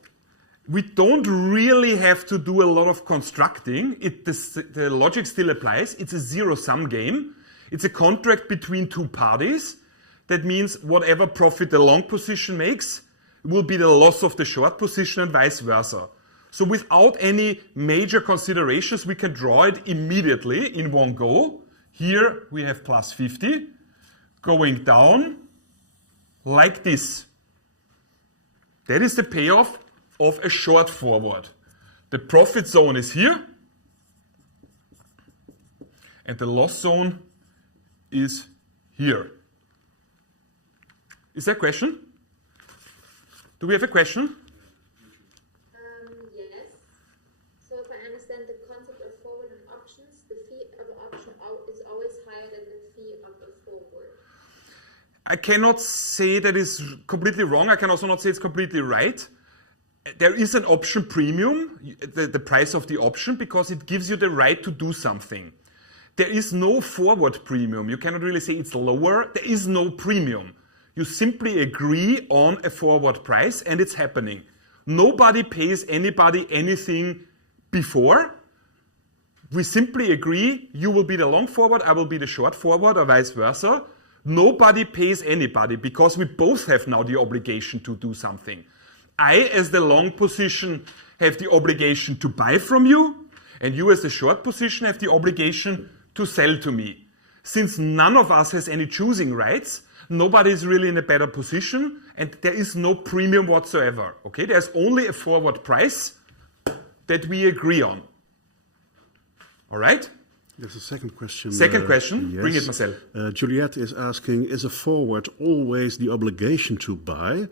we don't really have to do a lot of constructing. The logic still applies. It's a zero-sum game. It's a contract between two parties. That means whatever profit the long position makes will be the loss of the short position and vice versa. So without any major considerations, we can draw it immediately in one go. Here we have plus 50 going down like this. That is the payoff of a short forward. The profit zone is here and the loss zone is here. Is there a question? Do we have a question? Yes. So if I understand I cannot say that is completely wrong. I can also not say it's completely right. There is an option premium, the price of the option, because it gives you the right to do something. There is no forward premium. You cannot really say it's lower. There is no premium. You simply agree on a forward price and it's happening. Nobody pays anybody anything before. We simply agree, you will be the long forward, I will be the short forward, or vice versa. Nobody pays anybody because we both have now the obligation to do something. I, as the long position, have the obligation to buy from you, and you, as the short position, have the obligation to sell to me. Since none of us has any choosing rights, nobody is really in a better position, and there is no premium whatsoever. Okay, there's only a forward price that we agree on. All right? There's a second question. Second question, yes. Bring it, Marcel. Juliette is asking, is a forward always the obligation to buy,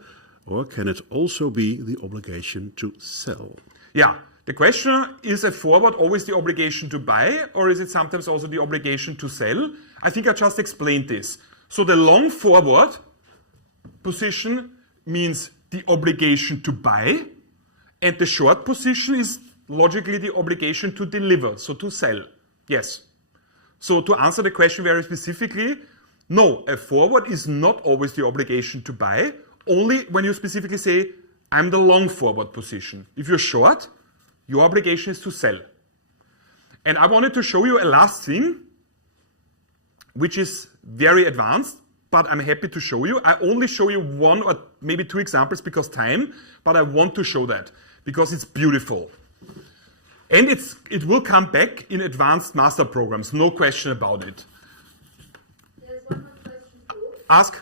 or can it also be the obligation to sell? Yeah, the question is a forward always the obligation to buy, or is it sometimes also the obligation to sell? I think I just explained this. So the long forward position means the obligation to buy, and the short position is logically the obligation to deliver, so to sell. Yes. So to answer the question very specifically, no, a forward is not always the obligation to buy, only when you specifically say, I'm the long forward position. If you're short, your obligation is to sell. And I wanted to show you a last thing, which is very advanced, but I'm happy to show you. I only show you one or maybe two examples because time, but I want to show that because it's beautiful. And it will come back in advanced master programs, no question about it. There's one more question too. Ask.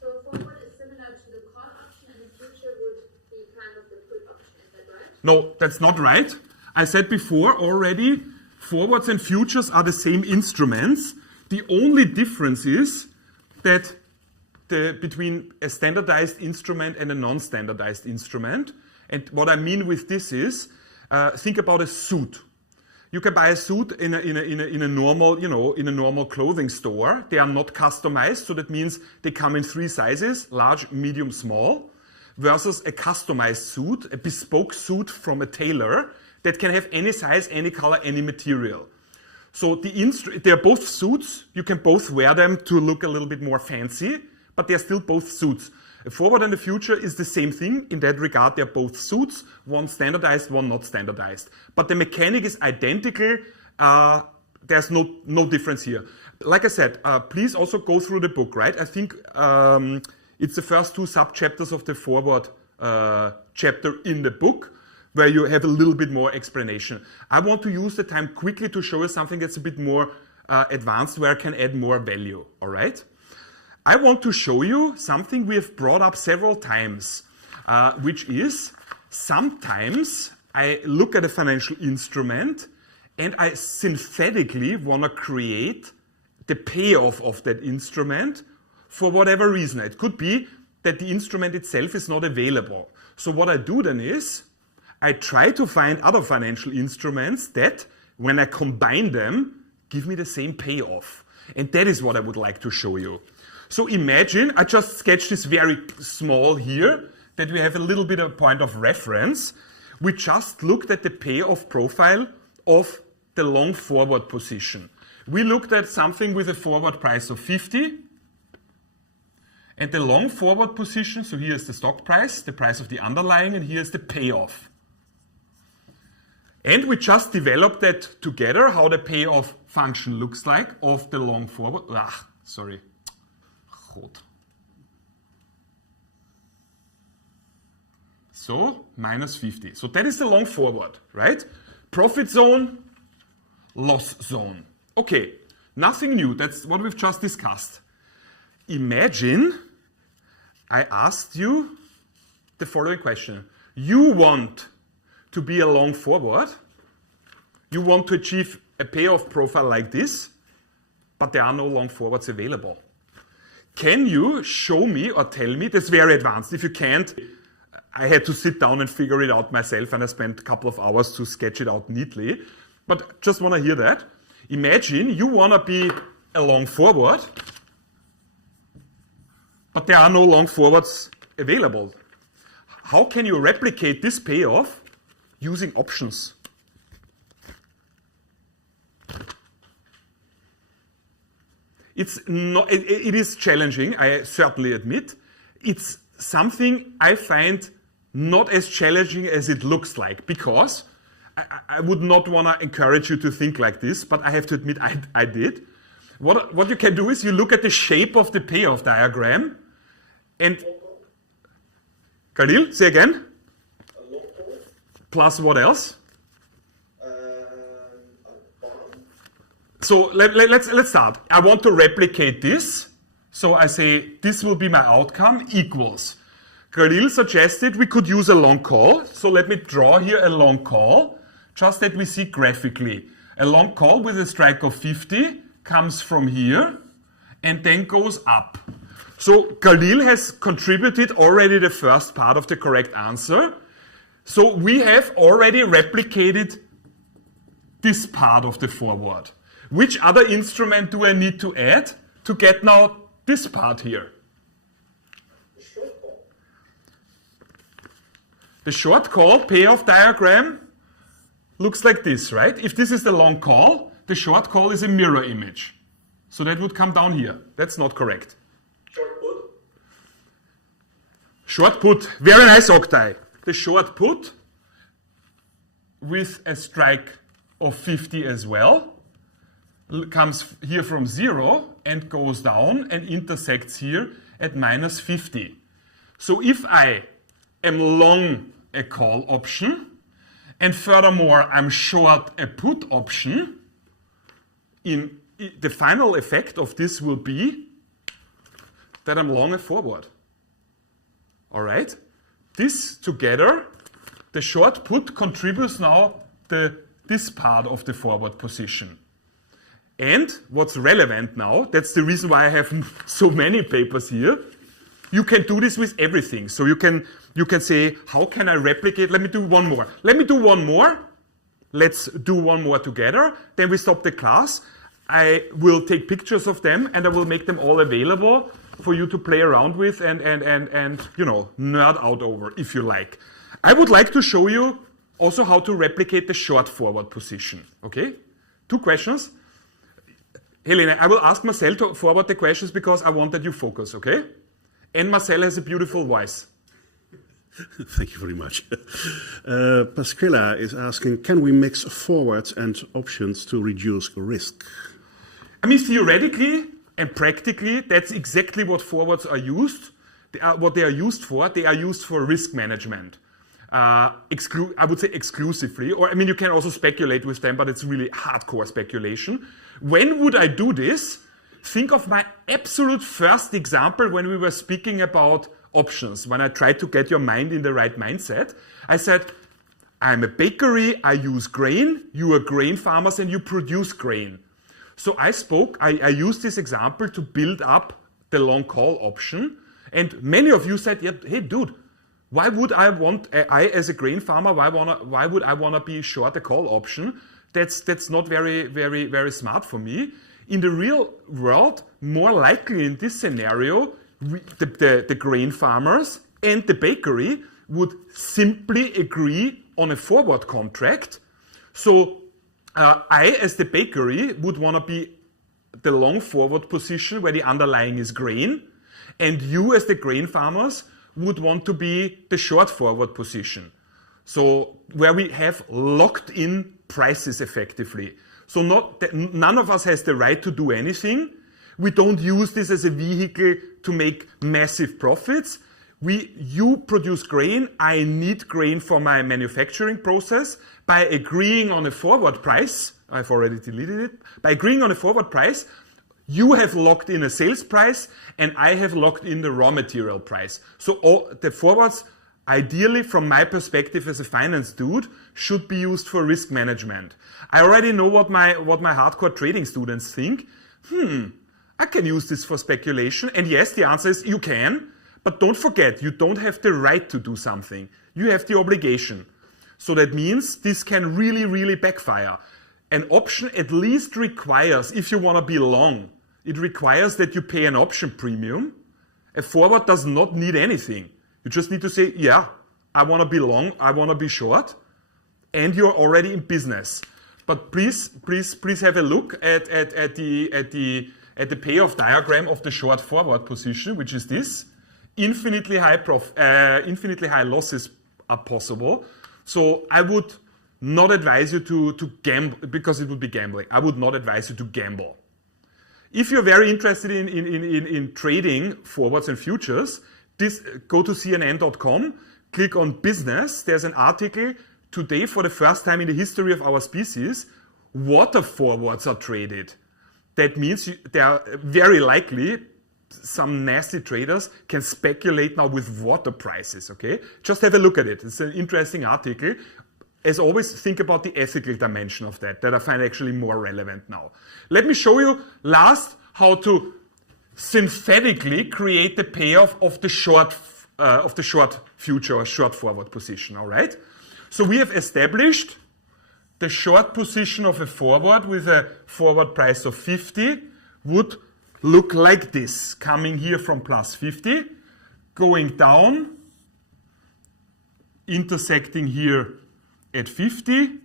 So forward is similar to the call option, and the future would be kind of the put option. Is that right? No, that's not right. I said before already, forwards and futures are the same instruments. The only difference is that between a standardized instrument and a non-standardized instrument. And what I mean with this is, think about a suit. You can buy a suit in a normal, in a normal clothing store. They are not customized, so that means they come in 3 sizes: large, medium, small. Versus a customized suit, a bespoke suit from a tailor that can have any size, any color, any material. So they are both suits. You can both wear them to look a little bit more fancy, but they are still both suits. A forward and a future is the same thing. In that regard, they are both suits, one standardized, one not standardized. But the mechanic is identical. There's no difference here. Like I said, please also go through the book, right? I think it's the first 2 sub-chapters of the forward chapter in the book, where you have a little bit more explanation. I want to use the time quickly to show you something that's a bit more advanced, where I can add more value, all right? I want to show you something we have brought up several times, which is sometimes I look at a financial instrument and I synthetically want to create the payoff of that instrument for whatever reason. It could be that the instrument itself is not available. So what I do then is I try to find other financial instruments that, when I combine them, give me the same payoff. And that is what I would like to show you. So imagine, I just sketched this very small here, that we have a little bit of a point of reference. We just looked at the payoff profile of the long forward position. We looked at something with a forward price of 50, and the long forward position, so here's the stock price, the price of the underlying, and here's the payoff. And we just developed that together, how the payoff function looks like of the long forward. So, minus 50. So that is the long forward, right? Profit zone, loss zone. Okay, nothing new. That's what we've just discussed. Imagine I asked you the following question. You want to be a long forward. You want to achieve a payoff profile like this, but there are no long forwards available. Can you show me or tell me, that's very advanced. If you can't, I had to sit down and figure it out myself, and I spent a couple of hours to sketch it out neatly. But just want to hear that. Imagine you want to be a long forward, but there are no long forwards available. How can you replicate this payoff using options? It's not, it is challenging, I certainly admit. It's something I find not as challenging as it looks like, because I would not want to encourage you to think like this, but I have to admit I did. What you can do is you look at the shape of the payoff diagram, and Khalil, say again. A long call, Plus what else? a bond, So let's start. I want to replicate this. So I say this will be my outcome equals. Khalil suggested we could use a long call. So let me draw here a long call, just that we see graphically. A long call with a strike of 50 comes from here and then goes up. So Khalil has contributed already the first part of the correct answer. So we have already replicated this part of the forward. Which other instrument do I need to add to get now this part here? short call, The short call payoff diagram looks like this, right? If this is the long call, the short call is a mirror image. So that would come down here. That's not correct. short put, Short put, very nice, Oktay. The short put with a strike of 50 as well comes here from 0 and goes down and intersects here at minus 50. So if I am long a call option and furthermore I'm short a put option, the final effect of this will be that I'm long a forward. All right? This together, the short put contributes now this part of the forward position. And what's relevant now, that's the reason why I have so many papers here, you can do this with everything. So you can say, how can I replicate? Let me do one more. Let's do one more together. Then we stop the class. I will take pictures of them and I will make them all available for you to play around with and you know, nerd out over if you like. I would like to show you also how to replicate the short forward position. Okay? 2 questions. Helene, I will ask Marcel to forward the questions because I want that you focus, okay? And Marcel has a beautiful voice. Thank you very much. Pasquilla is asking, can we mix forwards and options to reduce risk? I mean, theoretically and practically, that's exactly what forwards are used. What they are used for. They are used for risk management. I would say exclusively. Or, I mean, you can also speculate with them, but it's really hardcore speculation. When would I do this? Think of my absolute first example when we were speaking about options, when I tried to get your mind in the right mindset. I said, I'm a bakery, I use grain, you are grain farmers and you produce grain. So I used this example to build up the long call option. And many of you said, yeah, hey dude, why would I as a grain farmer, why would I want to be short a call option? That's not very, very, very smart for me. In the real world, more likely in this scenario, the grain farmers and the bakery would simply agree on a forward contract. So I, as the bakery, would want to be the long forward position where the underlying is grain, and you, as the grain farmers, would want to be the short forward position. So where we have locked in prices effectively. So none of us has the right to do anything. We don't use this as a vehicle to make massive profits. You produce grain, I need grain for my manufacturing process. By agreeing on a forward price, I've already deleted it, by agreeing on a forward price, you have locked in a sales price and I have locked in the raw material price. So all the forwards, ideally from my perspective as a finance dude, should be used for risk management. I already know what my hardcore trading students think. I can use this for speculation. And yes, the answer is you can, but don't forget, you don't have the right to do something. You have the obligation. So that means this can really, really backfire. An option at least requires, if you want to be long, it requires that you pay an option premium. A forward does not need anything. You just need to say, yeah, I want to be long, I want to be short, and you're already in business. But please have a look at the payoff diagram of the short forward position, which is this. Infinitely high losses are possible. So I would not advise you to gamble, because it would be gambling. I would not advise you to gamble. If you're very interested in trading forwards and futures, go to CNN.com, click on business. There's an article today, for the first time in the history of our species, water forwards are traded. That means they are very likely some nasty traders can speculate now with water prices, okay? Just have a look at it. It's an interesting article. As always, think about the ethical dimension of that I find actually more relevant now. Let me show you last how to synthetically create the payoff of the short future or short forward position, all right? So we have established the short position of a forward with a forward price of 50 would look like this, coming here from plus 50, going down, intersecting here at 50,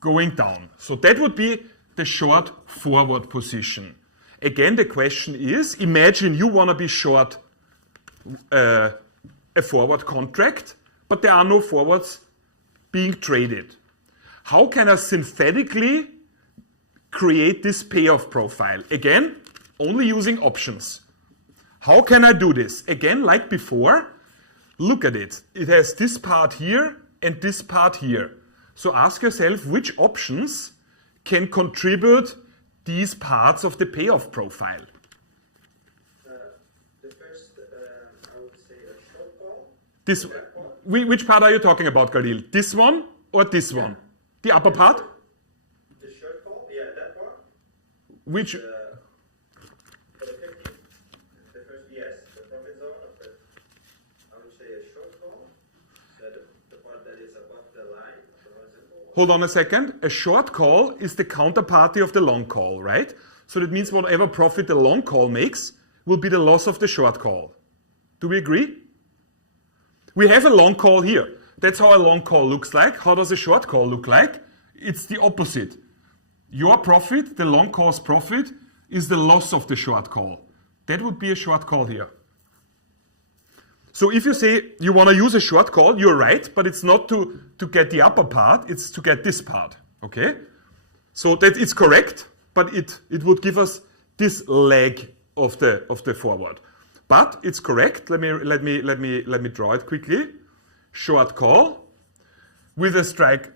going down. So that would be the short forward position. Again, the question is, imagine you want to be short a forward contract, but there are no forwards being traded. How can I synthetically create this payoff profile? Again, only using options. How can I do this? Again, like before, look at it. It has this part here and this part here. So ask yourself which options can contribute these parts of the payoff profile. The first, I would say a short call. This, which part are you talking about, Khalil? This one or this one? The upper part? The short call, yeah, that one. Which? For the 50, the first, yes, the profit zone of the, I would say a short call. The part that is above the line, the horizontal. Hold on a second. A short call is the counterparty of the long call, right? So that means whatever profit the long call makes will be the loss of the short call. Do we agree? We have a long call here. That's how a long call looks like. How does a short call look like? It's the opposite. Your profit, the long call's profit, is the loss of the short call. That would be a short call here. So if you say you want to use a short call, you're right, but it's not to get the upper part, it's to get this part, okay? So that it's correct, but it would give us this leg of the forward. But it's correct. Let me draw it quickly. Short call with a strike,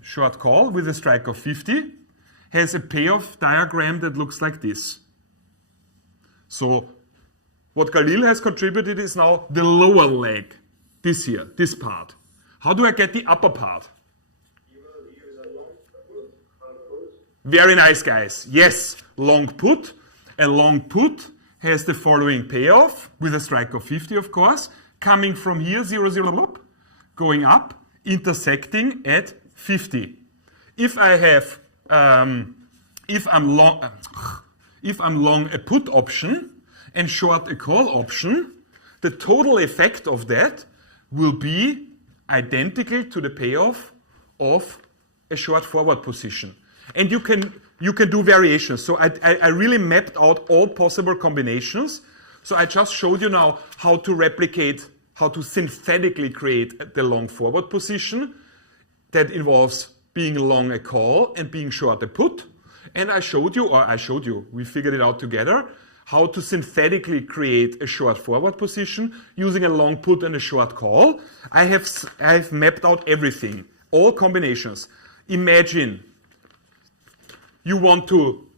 short call with a strike of 50 has a payoff diagram that looks like this. So what Khalil has contributed is now the lower leg, this here, this part. How do I get the upper part? You will use a long put. Very nice, guys. Yes, long put. A long put has the following payoff with a strike of 50, of course, coming from here, 0, 0, going up, intersecting at 50. If I have, if I'm long a put option and short a call option, the total effect of that will be identical to the payoff of a short forward position. And you can do variations. So I really mapped out all possible combinations. So I just showed you now how to replicate, how to synthetically create the long forward position. That involves being long a call and being short a put. And I showed you, we figured it out together, how to synthetically create a short forward position using a long put and a short call. I have mapped out everything, all combinations. Imagine you want to,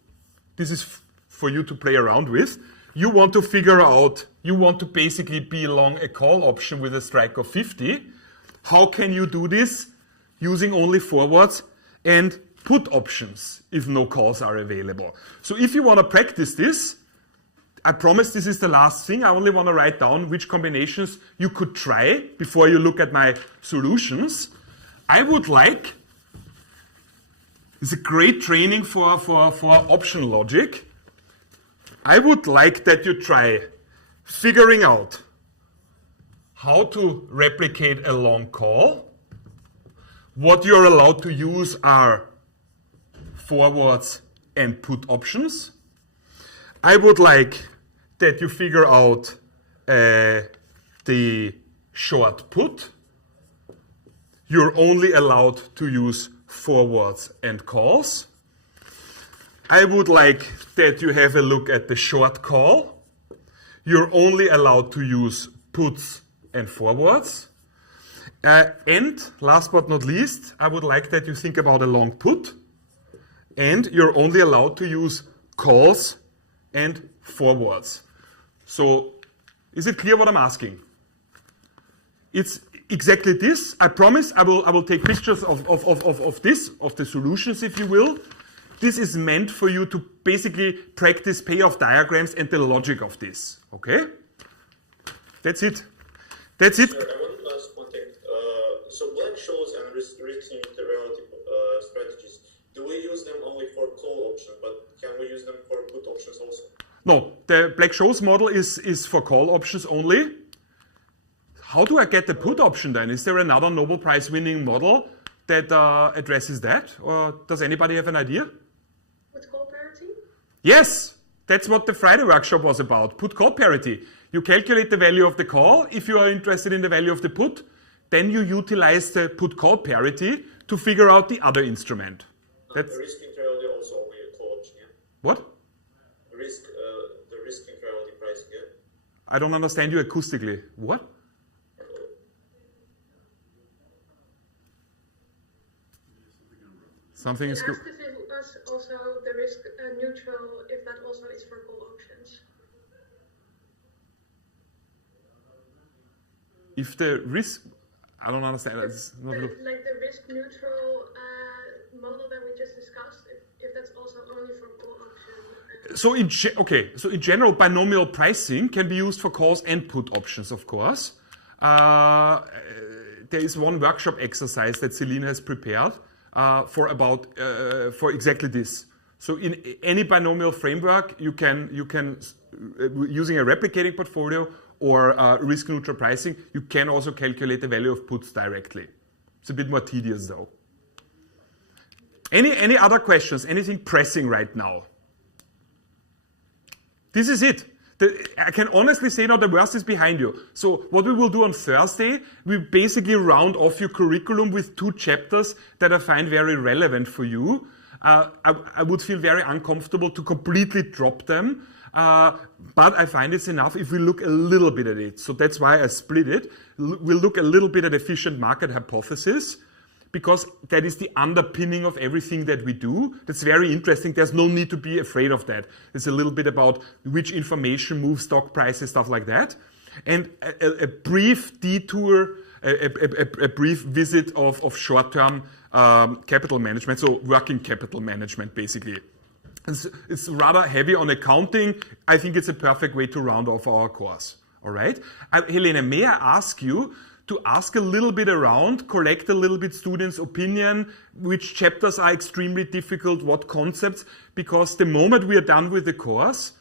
this is for you to play around with, you want to figure out, you want to basically be long a call option with a strike of 50. How can you do this using only forwards and put options if no calls are available? So if you want to practice this, I promise this is the last thing. I only want to write down which combinations you could try before you look at my solutions. I would like, it's a great training for option logic. I would like that you try figuring out how to replicate a long call. What you're allowed to use are forwards and put options. I would like that you figure out the short put. You're only allowed to use forwards and calls. I would like that you have a look at the short call. You're only allowed to use puts and forwards. And last but not least, I would like that you think about a long put. And you're only allowed to use calls and forwards. So, is it clear what I'm asking? It's exactly this. I promise I will take pictures of the solutions, if you will. This is meant for you to basically practice payoff diagrams and the logic of this. Okay? That's it. That's it. Sir, I wanted to ask one thing. So Black Scholes and risk neutrality strategies, do we use them only for call option, but can we use them for put options also? No, the Black Scholes model is for call options only. How do I get the put option then? Is there another Nobel Prize winning model that addresses that? Or does anybody have an idea? With call parity? Yes, that's what the Friday workshop was about, put call parity. You calculate the value of the call. If you are interested in the value of the put, then you utilize the put call parity to figure out the other instrument. That's The risk neutrality also only a call option, yeah? what? The risk neutrality pricing, yeah? I don't understand you acoustically. What? Something is good. Asked if it was also the risk neutral, if that also is for call options. If the risk, I don't understand. It's not good. Like the risk neutral model that we just discussed, if that's also only for call options. So in general, binomial pricing can be used for calls and put options, of course. There is one workshop exercise that Celine has prepared for exactly this. So in any binomial framework, you can using a replicating portfolio or risk neutral pricing, you can also calculate the value of puts directly. It's a bit more tedious though. Any other questions? Anything pressing right now? This is it. I can honestly say now the worst is behind you. So what we will do on Thursday, we basically round off your curriculum with 2 chapters that I find very relevant for you. I would feel very uncomfortable to completely drop them, but I find it's enough if we look a little bit at it. So that's why I split it. We'll look a little bit at efficient market hypothesis, because that is the underpinning of everything that we do. That's very interesting. There's no need to be afraid of that. It's a little bit about which information moves stock prices, stuff like that. And a brief detour, a brief visit of short-term capital management, so working capital management, basically. It's rather heavy on accounting. I think it's a perfect way to round off our course. All right? Helene, may I ask you to ask a little bit around, collect a little bit students' opinion, which chapters are extremely difficult, what concepts, because the moment we are done with the course,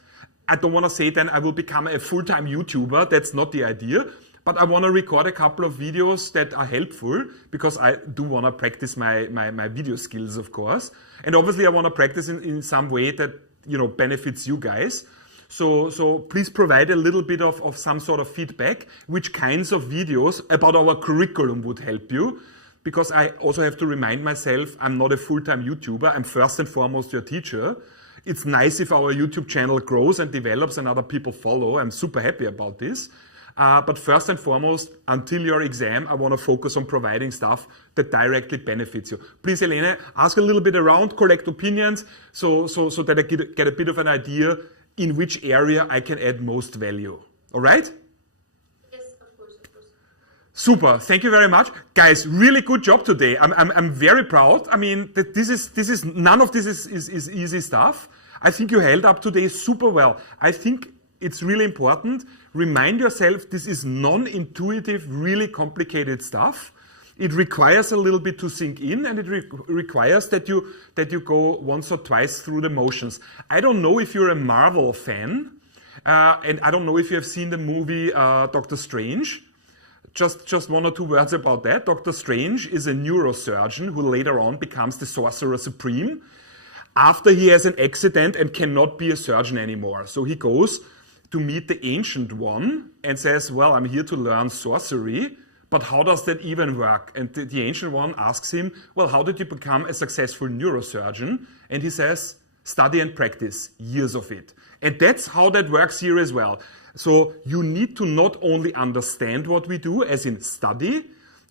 I don't want to say then I will become a full-time YouTuber, that's not the idea, but I want to record a couple of videos that are helpful, because I do want to practice my video skills, of course, and obviously I want to practice in some way that, you know, benefits you guys. So please provide a little bit of some sort of feedback, which kinds of videos about our curriculum would help you, because I also have to remind myself I'm not a full-time YouTuber, I'm first and foremost your teacher. It's nice if our YouTube channel grows and develops and other people follow, I'm super happy about this. But first and foremost, until your exam, I want to focus on providing stuff that directly benefits you. Please, Helene, ask a little bit around, collect opinions, so that I get a bit of an idea in which area I can add most value. All right? Yes, of course. Super. Thank you very much, guys. Really good job today. I'm very proud. I mean, this is none of this is easy stuff. I think you held up today super well. I think it's really important. Remind yourself this is non-intuitive, really complicated stuff. It requires a little bit to sink in, and it requires that you go once or twice through the motions. I don't know if you're a Marvel fan, And I don't know if you have seen the movie Doctor Strange. Just one or two words about that. Doctor Strange is a neurosurgeon who later on becomes the Sorcerer Supreme after he has an accident and cannot be a surgeon anymore. So he goes to meet the Ancient One and says, well, I'm here to learn sorcery, but how does that even work? And the Ancient One asks him, well, how did you become a successful neurosurgeon? And he says, study and practice, years of it. And that's how that works here as well. So you need to not only understand what we do, as in study,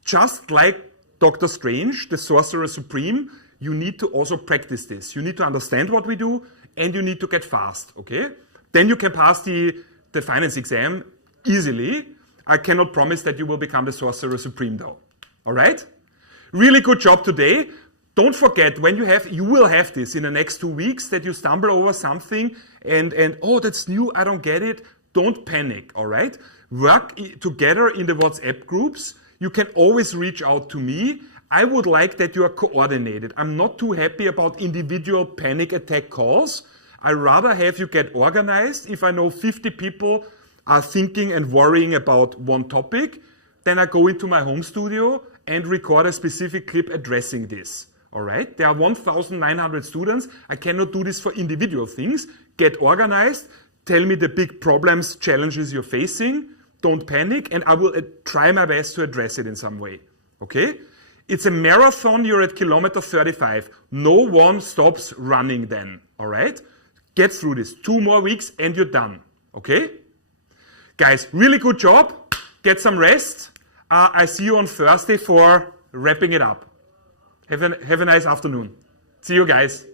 just like Doctor Strange, the Sorcerer Supreme, you need to also practice this. You need to understand what we do, and you need to get fast, okay? Then you can pass the finance exam easily. I cannot promise that you will become the Sorcerer Supreme though, all right? Really good job today. Don't forget, when you will have this in the next 2 weeks, that you stumble over something and oh, that's new, I don't get it. Don't panic, all right? Work together in the WhatsApp groups. You can always reach out to me. I would like that you are coordinated. I'm not too happy about individual panic attack calls. I rather have you get organized. If I know 50 people are thinking and worrying about one topic, then I go into my home studio and record a specific clip addressing this. All right? There are 1,900 students. I cannot do this for individual things. Get organized. Tell me the big problems, challenges you're facing. Don't panic, and I will try my best to address it in some way. Okay? It's a marathon. You're at kilometer 35. No one stops running then. All right? Get through this. 2 more weeks and you're done. Okay? Guys, really good job. Get some rest. I see you on Thursday for wrapping it up. Have a nice afternoon. See you guys.